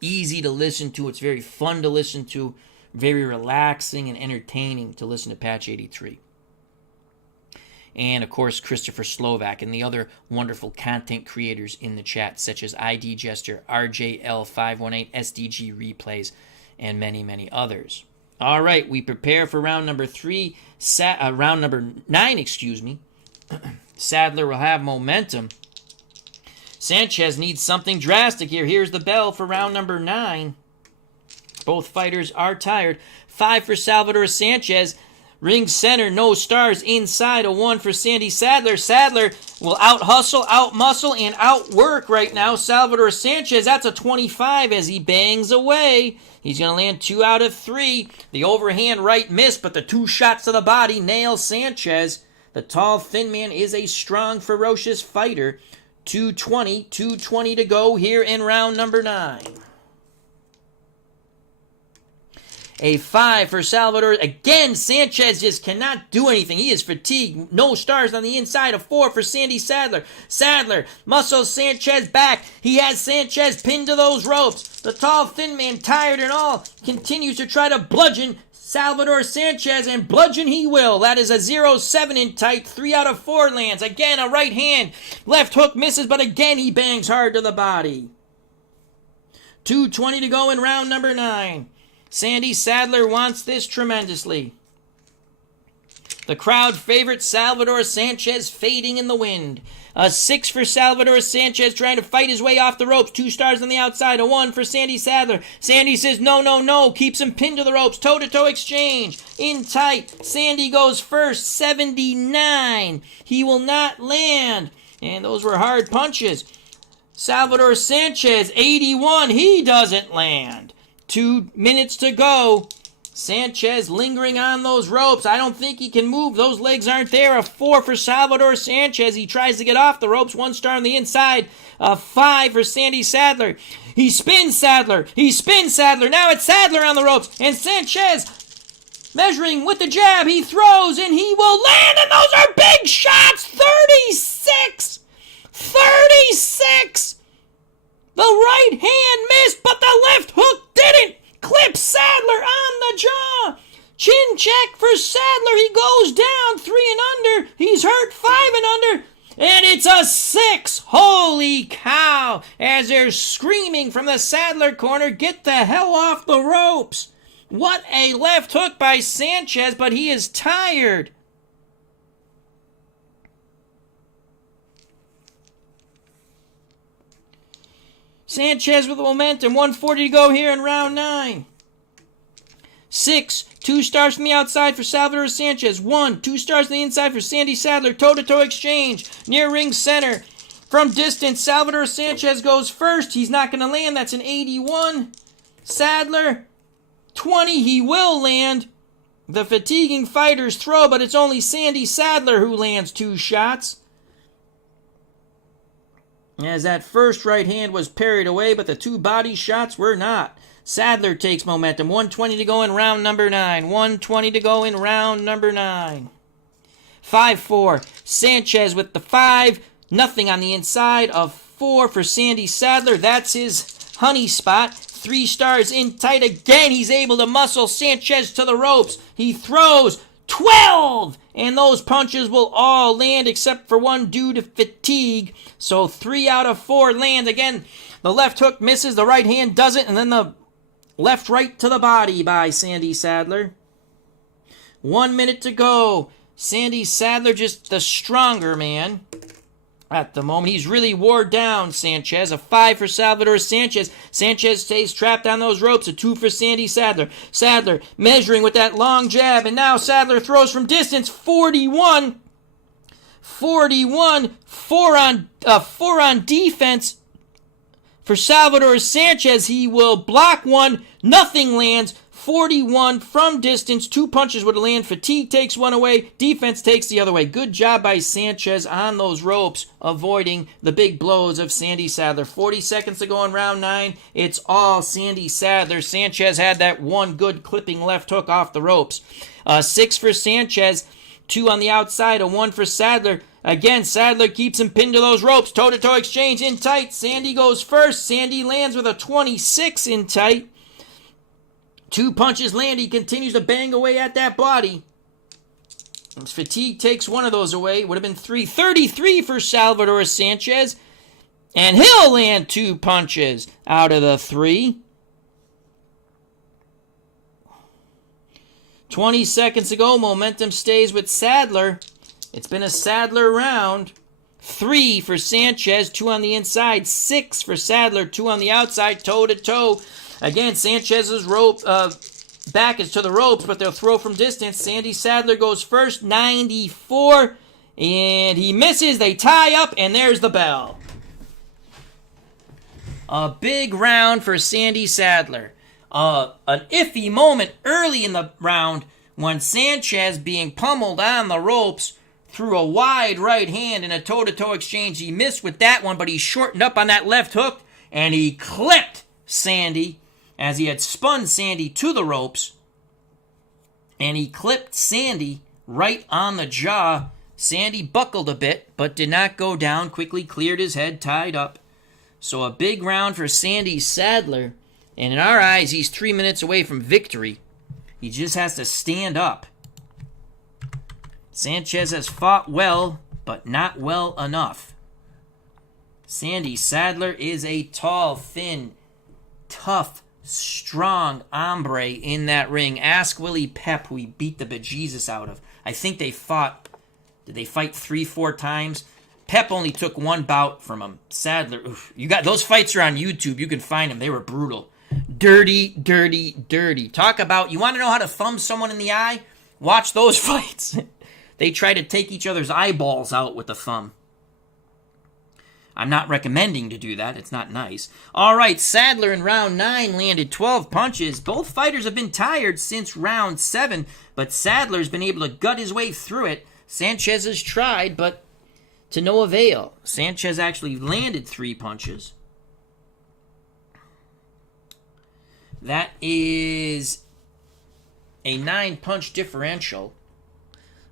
easy to listen to. It's very fun to listen to, very relaxing and entertaining to listen to Patch 83. And, of course, Christopher Slovak and the other wonderful content creators in the chat, such as ID Jester, RJL518, SDG Replays, and many, many others. All right, we prepare for round number 9, excuse me. Sadler will have momentum. Sanchez needs something drastic here. Here's the bell for round number 9. Both fighters are tired. 5 for Salvador Sanchez. Ring center, no stars. Inside, a 1 for Sandy Sadler. Sadler will out-hustle, out-muscle, and outwork right now Salvador Sanchez. That's a 25 as he bangs away. He's going to land 2 out of 3. The overhand right missed, but the 2 shots to the body nail Sanchez. The tall, thin man is a strong, ferocious fighter. 2:20 to go here in round number 9. A 5 for Salvador. Again, Sanchez just cannot do anything. He is fatigued. No stars on the inside. A 4 for Sandy Sadler. Sadler muscles Sanchez back. He has Sanchez pinned to those ropes. The tall, thin man, tired and all, continues to try to bludgeon Salvador Sanchez, and bludgeon he will. That is a 0-7 in tight. 3 out of 4 lands. Again, a right hand. Left hook misses, but again he bangs hard to the body. 2:20 to go in round number 9. Sandy Sadler wants this tremendously. The crowd favorite Salvador Sanchez fading in the wind. A 6 for Salvador Sanchez trying to fight his way off the ropes. 2 stars on the outside. A 1 for Sandy Sadler. Sandy says no, no, no. Keeps him pinned to the ropes. Toe-to-toe exchange. In tight. Sandy goes first. 79. He will not land. And those were hard punches. Salvador Sanchez, 81. He doesn't land. 2 minutes to go. Sanchez lingering on those ropes. I don't think he can move. Those legs aren't there. A 4 for Salvador Sanchez. He tries to get off the ropes. 1 star on the inside. A 5 for Sandy Sadler. He spins Sadler. He spins Sadler. Now it's Sadler on the ropes. And Sanchez measuring with the jab. He throws and he will land. And those are big shots. 36. 36. The right hand missed, but the left hook didn't. Clip Sadler on the jaw. Chin check for Sadler. He goes down 3 and under. He's hurt 5 and under. And it's a 6. Holy cow. As they're screaming from the Sadler corner, get the hell off the ropes. What a left hook by Sanchez, but he is tired. Sanchez with momentum. 1:40 to go here in round 9. 6. 2 stars from the outside for Salvador Sanchez. 1. 2 stars on the inside for Sandy Sadler. Toe-to-toe exchange. Near ring center. From distance, Salvador Sanchez goes first. He's not going to land. That's an 81. Sadler, 20. He will land. The fatiguing fighters throw, but it's only Sandy Sadler who lands 2 shots. As that first right hand was parried away, but the 2 body shots were not. Sadler takes momentum. 1:20 to go in round number 9. 1:20 to go in round number 9. 5-4. Sanchez with the 5. Nothing on the inside of 4 for Sandy Sadler. That's his honey spot. 3 stars in tight again. He's able to muscle Sanchez to the ropes. He throws 12. And those punches will all land except for 1 due to fatigue. So 3 out of 4 land. Again, the left hook misses, the right hand doesn't, and then the left right to the body by Sandy Sadler. 1 minute to go. Sandy Sadler just the stronger man at the moment. He's really wore down Sanchez. A 5 for Salvador Sanchez. Sanchez stays trapped on those ropes. A 2 for Sandy Sadler. Sadler measuring with that long jab, and now Sadler throws from distance. 41. 41. 4 on defense for Salvador Sanchez. He will block 1. Nothing lands. 41 from distance. 2 punches would land. Fatigue takes one away. Defense takes the other way. Good job by Sanchez on those ropes, avoiding the big blows of Sandy Sadler. 40 seconds to go in round 9. It's all Sandy Sadler. Sanchez had that one good clipping left hook off the ropes. 6 for Sanchez. 2 on the outside. A 1 for Sadler. Again, Sadler keeps him pinned to those ropes. Toe-to-toe exchange in tight. Sandy goes first. Sandy lands with a 26 in tight. 2 punches land. He continues to bang away at that body. Fatigue takes one of those away. Would have been 3. 33 for Salvador Sanchez. And he'll land 2 punches out of the 3. 20 seconds to go. Momentum stays with Sadler. It's been a Sadler round. 3 for Sanchez. 2 on the inside. 6 for Sadler. 2 on the outside. Toe-to-toe. Again, Sanchez's back is to the ropes, but they'll throw from distance. Sandy Sadler goes first, 94, and he misses. They tie up, and there's the bell. A big round for Sandy Sadler. An iffy moment early in the round when Sanchez, being pummeled on the ropes, threw a wide right hand in a toe-to-toe exchange. He missed with that one, but he shortened up on that left hook, and he clipped Sandy as he had spun Sandy to the ropes, and he clipped Sandy right on the jaw. Sandy buckled a bit, but did not go down, quickly cleared his head, tied up. So a big round for Sandy Sadler, and in our eyes, he's 3 minutes away from victory. He just has to stand up. Sanchez has fought well, but not well enough. Sandy Sadler is a tall, thin, tough, strong hombre in that ring. Ask Willie Pep, who he beat the bejesus out of. I think they fought, did they fight 3-4 times? Pep only took 1 bout from him. Sadler, you got those fights are on YouTube. You can find them. They were brutal. Dirty, dirty, dirty. Talk about, you want to know how to thumb someone in the eye? Watch those fights. They try to take each other's eyeballs out with the thumb. I'm not recommending to do that. It's not nice. All right, Sadler in round 9 landed 12 punches. Both fighters have been tired since round 7, but Sadler's been able to gut his way through it. Sanchez has tried, but to no avail. Sanchez actually landed 3 punches. That is a 9-punch differential.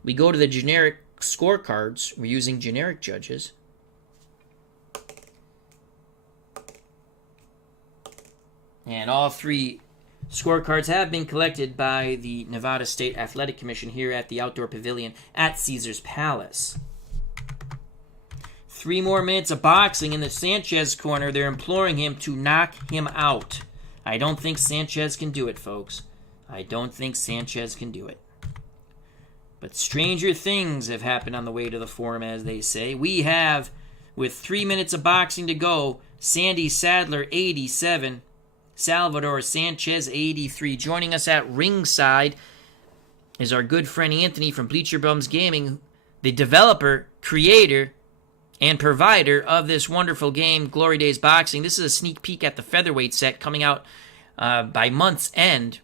We go to the generic scorecards. We're using generic judges. And all 3 scorecards have been collected by the Nevada State Athletic Commission here at the Outdoor Pavilion at Caesars Palace. 3 more minutes of boxing in the Sanchez corner. They're imploring him to knock him out. I don't think Sanchez can do it, folks. I don't think Sanchez can do it. But stranger things have happened on the way to the forum, as they say. We have, with 3 minutes of boxing to go, Sandy Sadler, 87. Salvador Sanchez, 83. Joining us at ringside is our good friend Anthony from Bleacher Bums Gaming, the developer, creator, and provider of this wonderful game, Glory Days Boxing. This is a sneak peek at the Featherweight set coming out by month's end,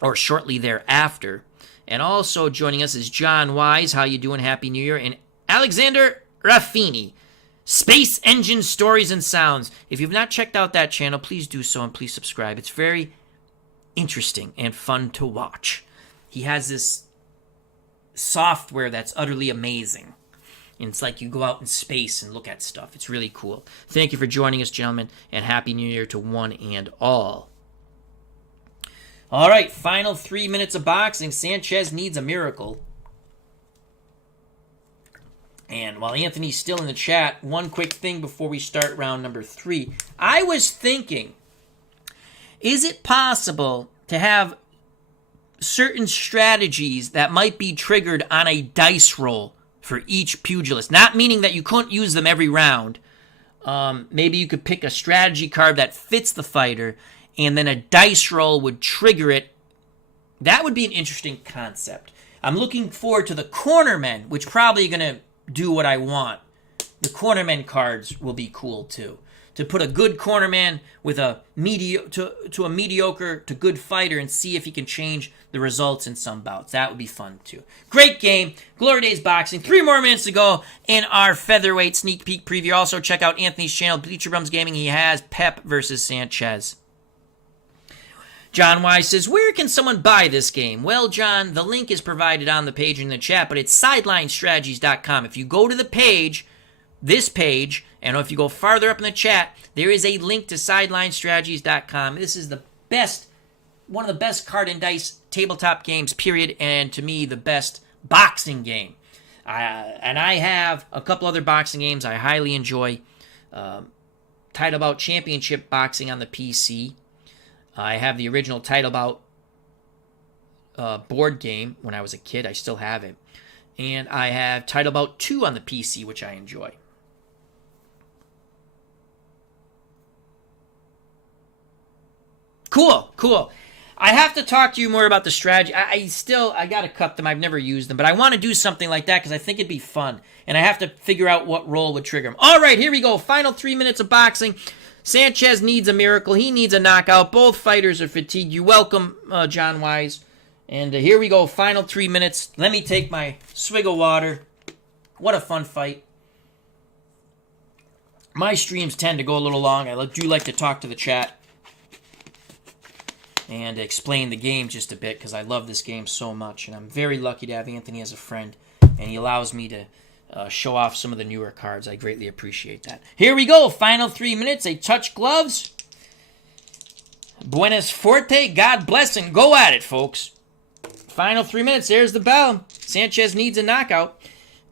or shortly thereafter. And also joining us is John Wise. How you doing? Happy New Year. And Alexander Raffini, Space Engine Stories and Sounds. If you've not checked out that channel, please do so and please subscribe. It's very interesting and fun to watch. He has this software that's utterly amazing. And it's like you go out in space and look at stuff. It's really cool. Thank you for joining us, gentlemen, and Happy New Year to one and all. All right, final 3 minutes of boxing. Sanchez needs a miracle. And while Anthony's still in the chat, one quick thing before we start round number 3. I was thinking, is it possible to have certain strategies that might be triggered on a dice roll for each pugilist? Not meaning that you couldn't use them every round. Maybe you could pick a strategy card that fits the fighter, and then a dice roll would trigger it. That would be an interesting concept. I'm looking forward to the cornermen, which probably going to do what I want. The cornermen cards will be cool too. to put a good cornerman with a to a mediocre to good fighter and see if he can change the results in some bouts. That would be fun too. Great game. Glory Days Boxing. 3 more minutes to go in our featherweight sneak peek preview. Also check out Anthony's channel, Bleacher Bums Gaming. He has Pep versus Sanchez. John Wise says, where can someone buy this game? Well, John, the link is provided on the page in the chat, but it's sidelinestrategies.com. If you go to the page, this page, and if you go farther up in the chat, there is a link to sidelinestrategies.com. This is the best, one of the best card and dice tabletop games, period, and to me, the best boxing game. And I have a couple other boxing games I highly enjoy. Title Bout Championship Boxing on the PC. I have the original Title Bout board game when I was a kid. I still have it. And I have Title Bout 2 on the PC, which I enjoy. Cool. I have to talk to you more about the strategy. I got to cut them. I've never used them. But I want to do something like that because I think it'd be fun. And I have to figure out what role would trigger them. All right, here we go. Final 3 minutes of boxing. Sanchez needs a miracle. He needs a knockout. Both fighters are fatigued. You welcome, John Wise. And here we go. Final 3 minutes. Let me take my swig of water. What a fun fight. My streams tend to go a little long. I do like to talk to the chat and explain the game just a bit because I love this game so much. And I'm very lucky to have Anthony as a friend. And he allows me to show off some of the newer cards. I greatly appreciate that. Here we go. Final 3 minutes. They touch gloves. Buenas Forte. God bless and go at it, folks. Final 3 minutes. There's the bell. Sanchez needs a knockout.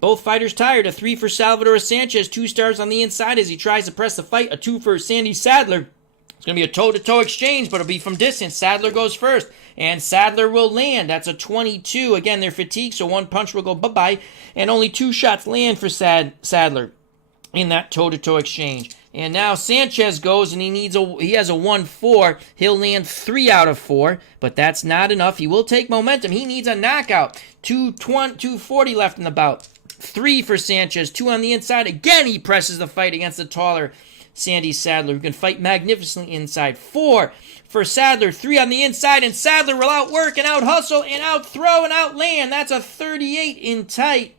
Both fighters tired. A 3 for Salvador Sanchez. 2 stars on the inside as he tries to press the fight. A 2 for Sandy Sadler. It's going to be a toe-to-toe exchange, but it'll be from distance. Sadler goes first, and Sadler will land. That's a 22. Again, they're fatigued, so 1 punch will go bye-bye, and only 2 shots land for Sadler in that toe-to-toe exchange. And now Sanchez goes, and he has a 1-4. He'll land 3 out of 4, but that's not enough. He will take momentum. He needs a knockout. 240 left in the bout. 3 for Sanchez, 2 on the inside. Again, he presses the fight against the taller Sandy Sadler, who can fight magnificently inside. 4 for Sadler, 3 on the inside, and Sadler will outwork and out-hustle and out-throw and out-land. That's a 38 in tight.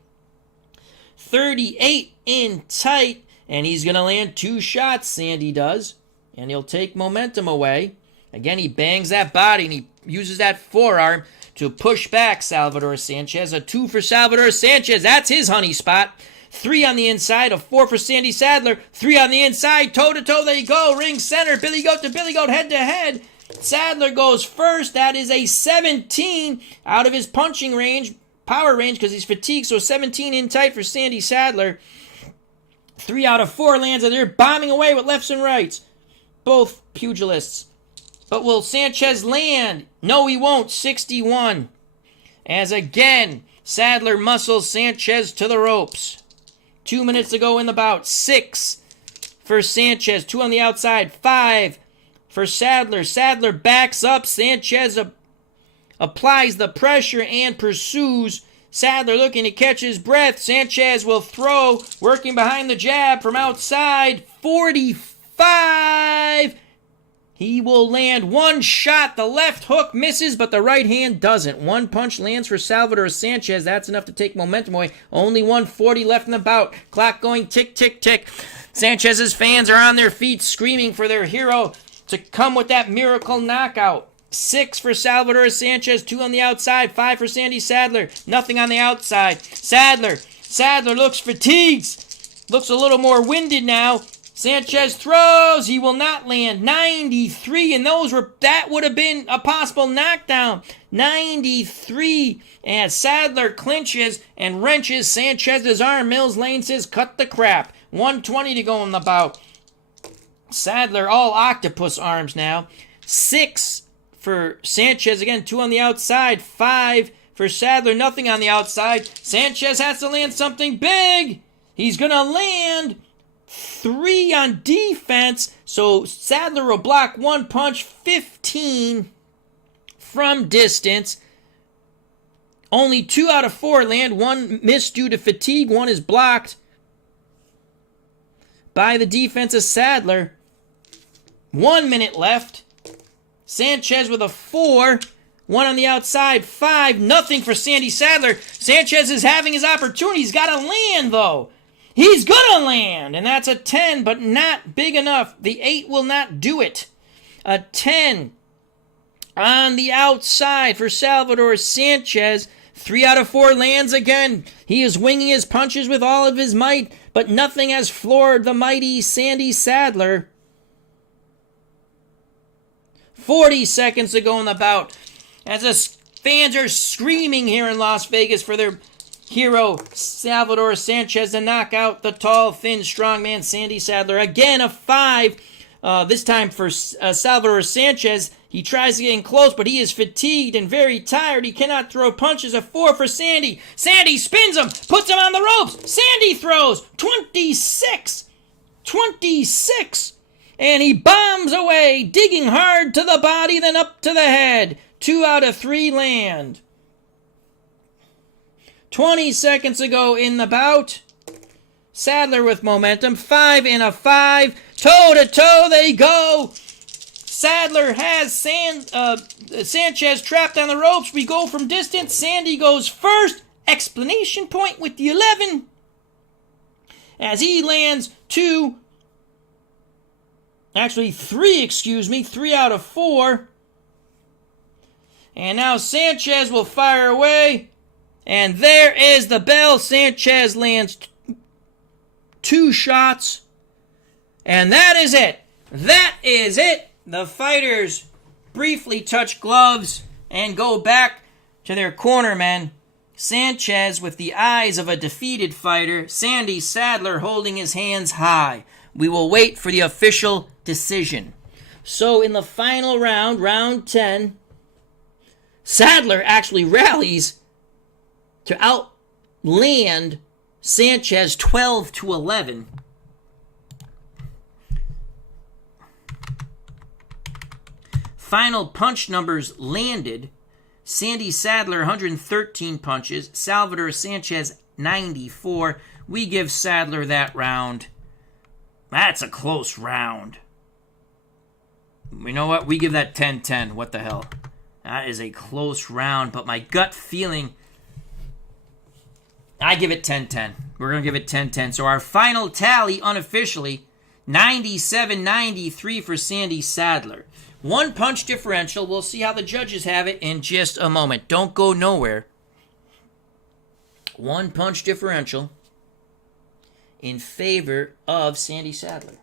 38 in tight, and he's going to land 2 shots, Sandy does, and he'll take momentum away. Again, he bangs that body, and he uses that forearm to push back Salvador Sanchez. A 2 for Salvador Sanchez. That's his honey spot. 3 on the inside, a 4 for Sandy Sadler. 3 on the inside, toe-to-toe they go. Ring center, Billy Goat to Billy Goat, head-to-head. Sadler goes first. That is a 17 out of his punching range, power range, because he's fatigued. So 17 in tight for Sandy Sadler. 3 out of 4 lands, and they're bombing away with lefts and rights. Both pugilists. But will Sanchez land? No, he won't. 61. As again, Sadler muscles Sanchez to the ropes. 2 minutes to go in the bout. 6 for Sanchez. 2 on the outside. 5 for Sadler. Sadler backs up. Sanchez applies the pressure and pursues. Sadler looking to catch his breath. Sanchez will throw. Working behind the jab from outside. 45. He will land 1 shot. The left hook misses, but the right hand doesn't. 1 punch lands for Salvador Sanchez. That's enough to take momentum away. Only 140 left in the bout. Clock going tick, tick, tick. Sanchez's fans are on their feet screaming for their hero to come with that miracle knockout. 6 for Salvador Sanchez. 2 on the outside. 5 for Sandy Sadler. Nothing on the outside. Sadler looks fatigued. Looks a little more winded now. Sanchez throws. He will not land. 93, and that would have been a possible knockdown. 93, and Sadler clinches and wrenches Sanchez's arm. Mills Lane says, cut the crap. 120 to go in the bout. Sadler, all octopus arms now. 6 for Sanchez. Again, 2 on the outside. 5 for Sadler. Nothing on the outside. Sanchez has to land something big. He's going to land 3 on defense, so Sadler will block 1 punch. 15 from distance. Only 2 out of 4 land. 1 missed due to fatigue. 1 is blocked by the defense of Sadler. 1 minute left. Sanchez with a 4. 1 on the outside. 5. Nothing for Sandy Sadler. Sanchez is having his opportunity. He's got to land, though. He's going to land. And that's a 10, but not big enough. The 8 will not do it. A 10 on the outside for Salvador Sanchez. 3 out of 4 lands again. He is winging his punches with all of his might, but nothing has floored the mighty Sandy Sadler. 40 seconds to go in the bout. As the fans are screaming here in Las Vegas for their hero, Salvador Sanchez, to knock out the tall, thin, strong man, Sandy Sadler. Again, a 5. This time for Salvador Sanchez. He tries to get in close, but he is fatigued and very tired. He cannot throw punches. A 4 for Sandy. Sandy spins him, puts him on the ropes. Sandy throws 26. 26. And he bombs away, digging hard to the body, then up to the head. 2 out of 3 land. 20 seconds to go in the bout. Sadler with momentum. 5 and a 5. Toe-to-toe they go. Sadler has Sanchez trapped on the ropes. We go from distance. Sandy goes first. Explanation point with the 11. As he lands 3, 3 out of 4. And now Sanchez will fire away. And there is the bell. Sanchez lands 2 shots. And that is it. That is it. The fighters briefly touch gloves and go back to their cornermen. Sanchez with the eyes of a defeated fighter. Sandy Sadler holding his hands high. We will wait for the official decision. So in the final round, round 10, Sadler actually rallies to outland Sanchez 12-11. Final punch numbers landed. Sandy Sadler, 113 punches. Salvador Sanchez, 94. We give Sadler that round. That's a close round. You know what? We give that 10-10. What the hell? That is a close round, but my gut feeling, I give it 10-10. We're going to give it 10-10. So our final tally, unofficially, 97-93 for Sandy Sadler. 1 punch differential. We'll see how the judges have it in just a moment. Don't go nowhere. 1 punch differential in favor of Sandy Sadler.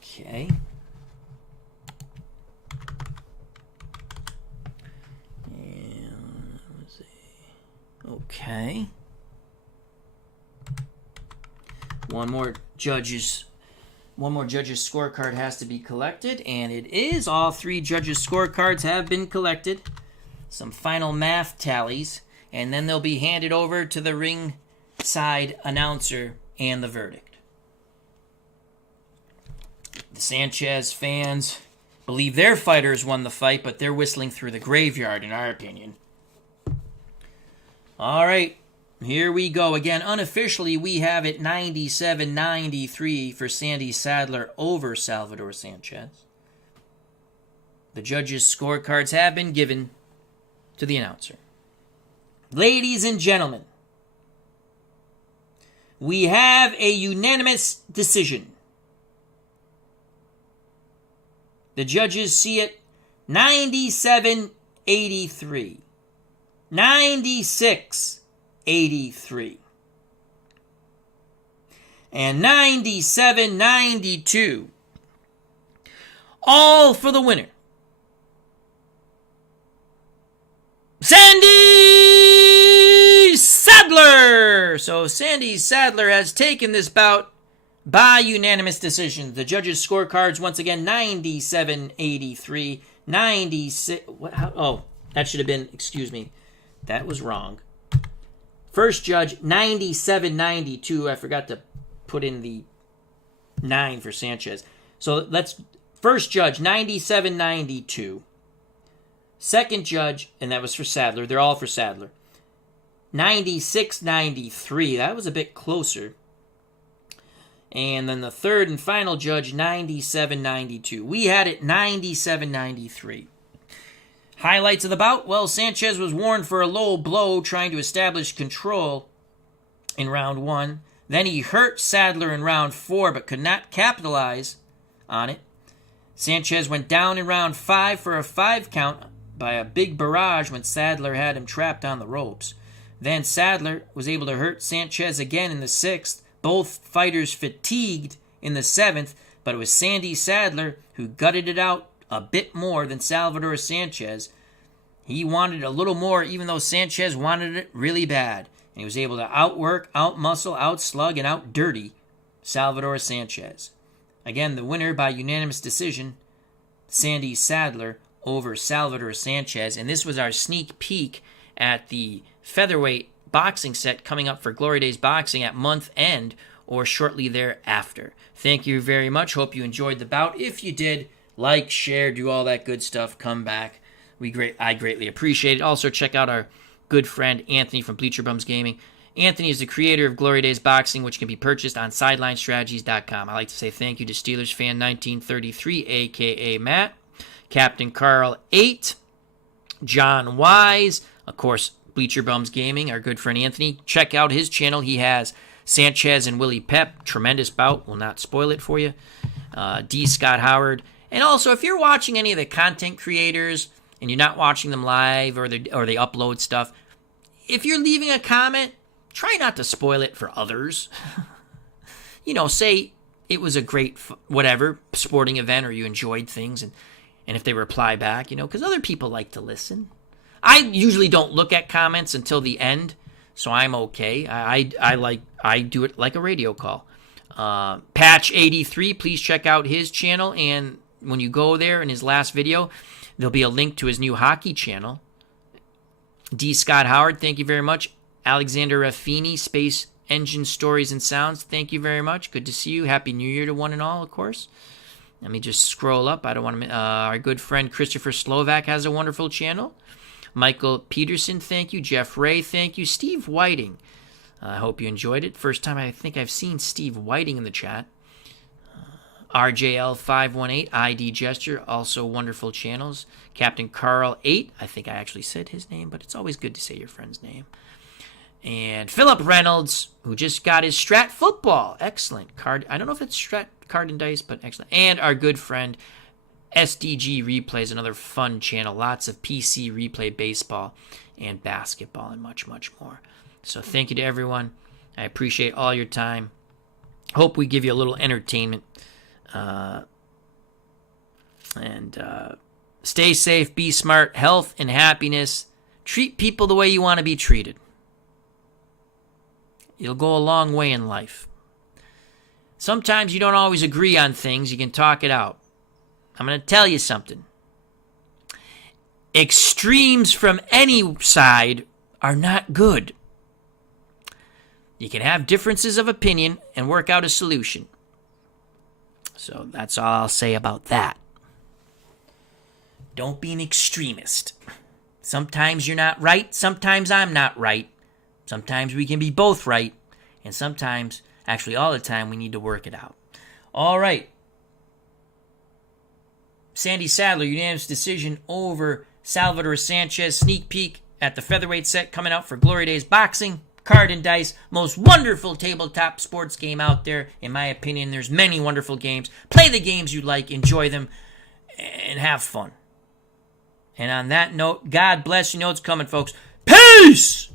Okay. And let's see. Okay. One more judge's scorecard has to be collected, and it is. All 3 judges' scorecards have been collected. Some final math tallies, and then they'll be handed over to the ringside announcer and the verdict. The Sanchez fans believe their fighters won the fight, but they're whistling through the graveyard, in our opinion. All right. Here we go. Again, unofficially, we have it 97-93 for Sandy Sadler over Salvador Sanchez. The judges' scorecards have been given to the announcer. Ladies and gentlemen, we have a unanimous decision. The judges see it 97-83. 96-83. And 97-92. All for the winner. Sandy Sadler! So Sandy Sadler has taken this bout by unanimous decision. The judges' scorecards, once again, 97-83. 96... that should have been... Excuse me. That was wrong. First judge, 97-92. I forgot to put in the 9 for Sanchez. So let's... First judge, 97-92. Second judge, and that was for Sadler. They're all for Sadler. 96-93. That was a bit closer. And then the third and final judge, 97-92. We had it 97-93. Highlights of the bout. Well, Sanchez was warned for a low blow trying to establish control in round 1. Then he hurt Sadler in round 4 but could not capitalize on it. Sanchez went down in round 5 for a 5 count by a big barrage when Sadler had him trapped on the ropes. Then Sadler was able to hurt Sanchez again in the 6th. Both fighters fatigued in the 7th, but it was Sandy Sadler who gutted it out a bit more than Salvador Sanchez. He wanted a little more, even though Sanchez wanted it really bad. And he was able to outwork, outmuscle, outslug, and outdirty Salvador Sanchez. Again, the winner by unanimous decision, Sandy Sadler over Salvador Sanchez. And this was our sneak peek at the featherweight boxing set coming up for Glory Days Boxing at month end or shortly thereafter. Thank you very much. Hope you enjoyed the bout. If you did, like, share, do all that good stuff. Come back. I greatly appreciate it. Also, check out our good friend Anthony from Bleacher Bums Gaming. Anthony is the creator of Glory Days Boxing, which can be purchased on SidelineStrategies.com. I'd like to say thank you to Steelers fan 1933, a.k.a. Matt, Captain Carl 8, John Wise, of course, Bleacher Bums Gaming, our good friend Anthony. Check out his channel. He has Sanchez and Willie Pep. Tremendous bout. Will not spoil it for you. D. Scott Howard. And also, if you're watching any of the content creators and you're not watching them live or they upload stuff, if you're leaving a comment, try not to spoil it for others. Say it was a great, sporting event or you enjoyed things. And if they reply back, because other people like to listen. I usually don't look at comments until the end, so I'm okay. I do it like a radio call. Patch83, please check out his channel, and when you go there in his last video, there'll be a link to his new hockey channel. D. Scott Howard, thank you very much. Alexander Raffini, Space Engine Stories and Sounds, thank you very much. Good to see you. Happy New Year to one and all, of course. Let me just scroll up. I don't want to. Our good friend Christopher Slovak has a wonderful channel. Michael Peterson, thank you. Jeff Ray, thank you. Steve Whiting, I hope you enjoyed it. First time I think I've seen Steve Whiting in the chat. RJL518, ID Gesture, also wonderful channels. Captain Carl 8, I think I actually said his name, but it's always good to say your friend's name. And Philip Reynolds, who just got his Strat Football. Excellent. I don't know if it's Strat Card and Dice, but excellent. And our good friend SDG Replays, another fun channel. Lots of PC replay baseball and basketball and much, much more. So thank you to everyone. I appreciate all your time. Hope we give you a little entertainment. Stay safe, be smart, health and happiness. Treat people the way you want to be treated. You'll go a long way in life. Sometimes you don't always agree on things. You can talk it out. I'm going to tell you something. Extremes from any side are not good. You can have differences of opinion and work out a solution. So that's all I'll say about that. Don't be an extremist. Sometimes you're not right. Sometimes I'm not right. Sometimes we can be both right. And sometimes, actually all the time, we need to work it out. All right. Sandy Sadler, unanimous decision over Salvador Sanchez. Sneak peek at the featherweight set coming out for Glory Days Boxing. Card and Dice, most wonderful tabletop sports game out there. In my opinion, there's many wonderful games. Play the games you like, enjoy them, and have fun. And on that note, God bless. You know it's coming, folks. Peace!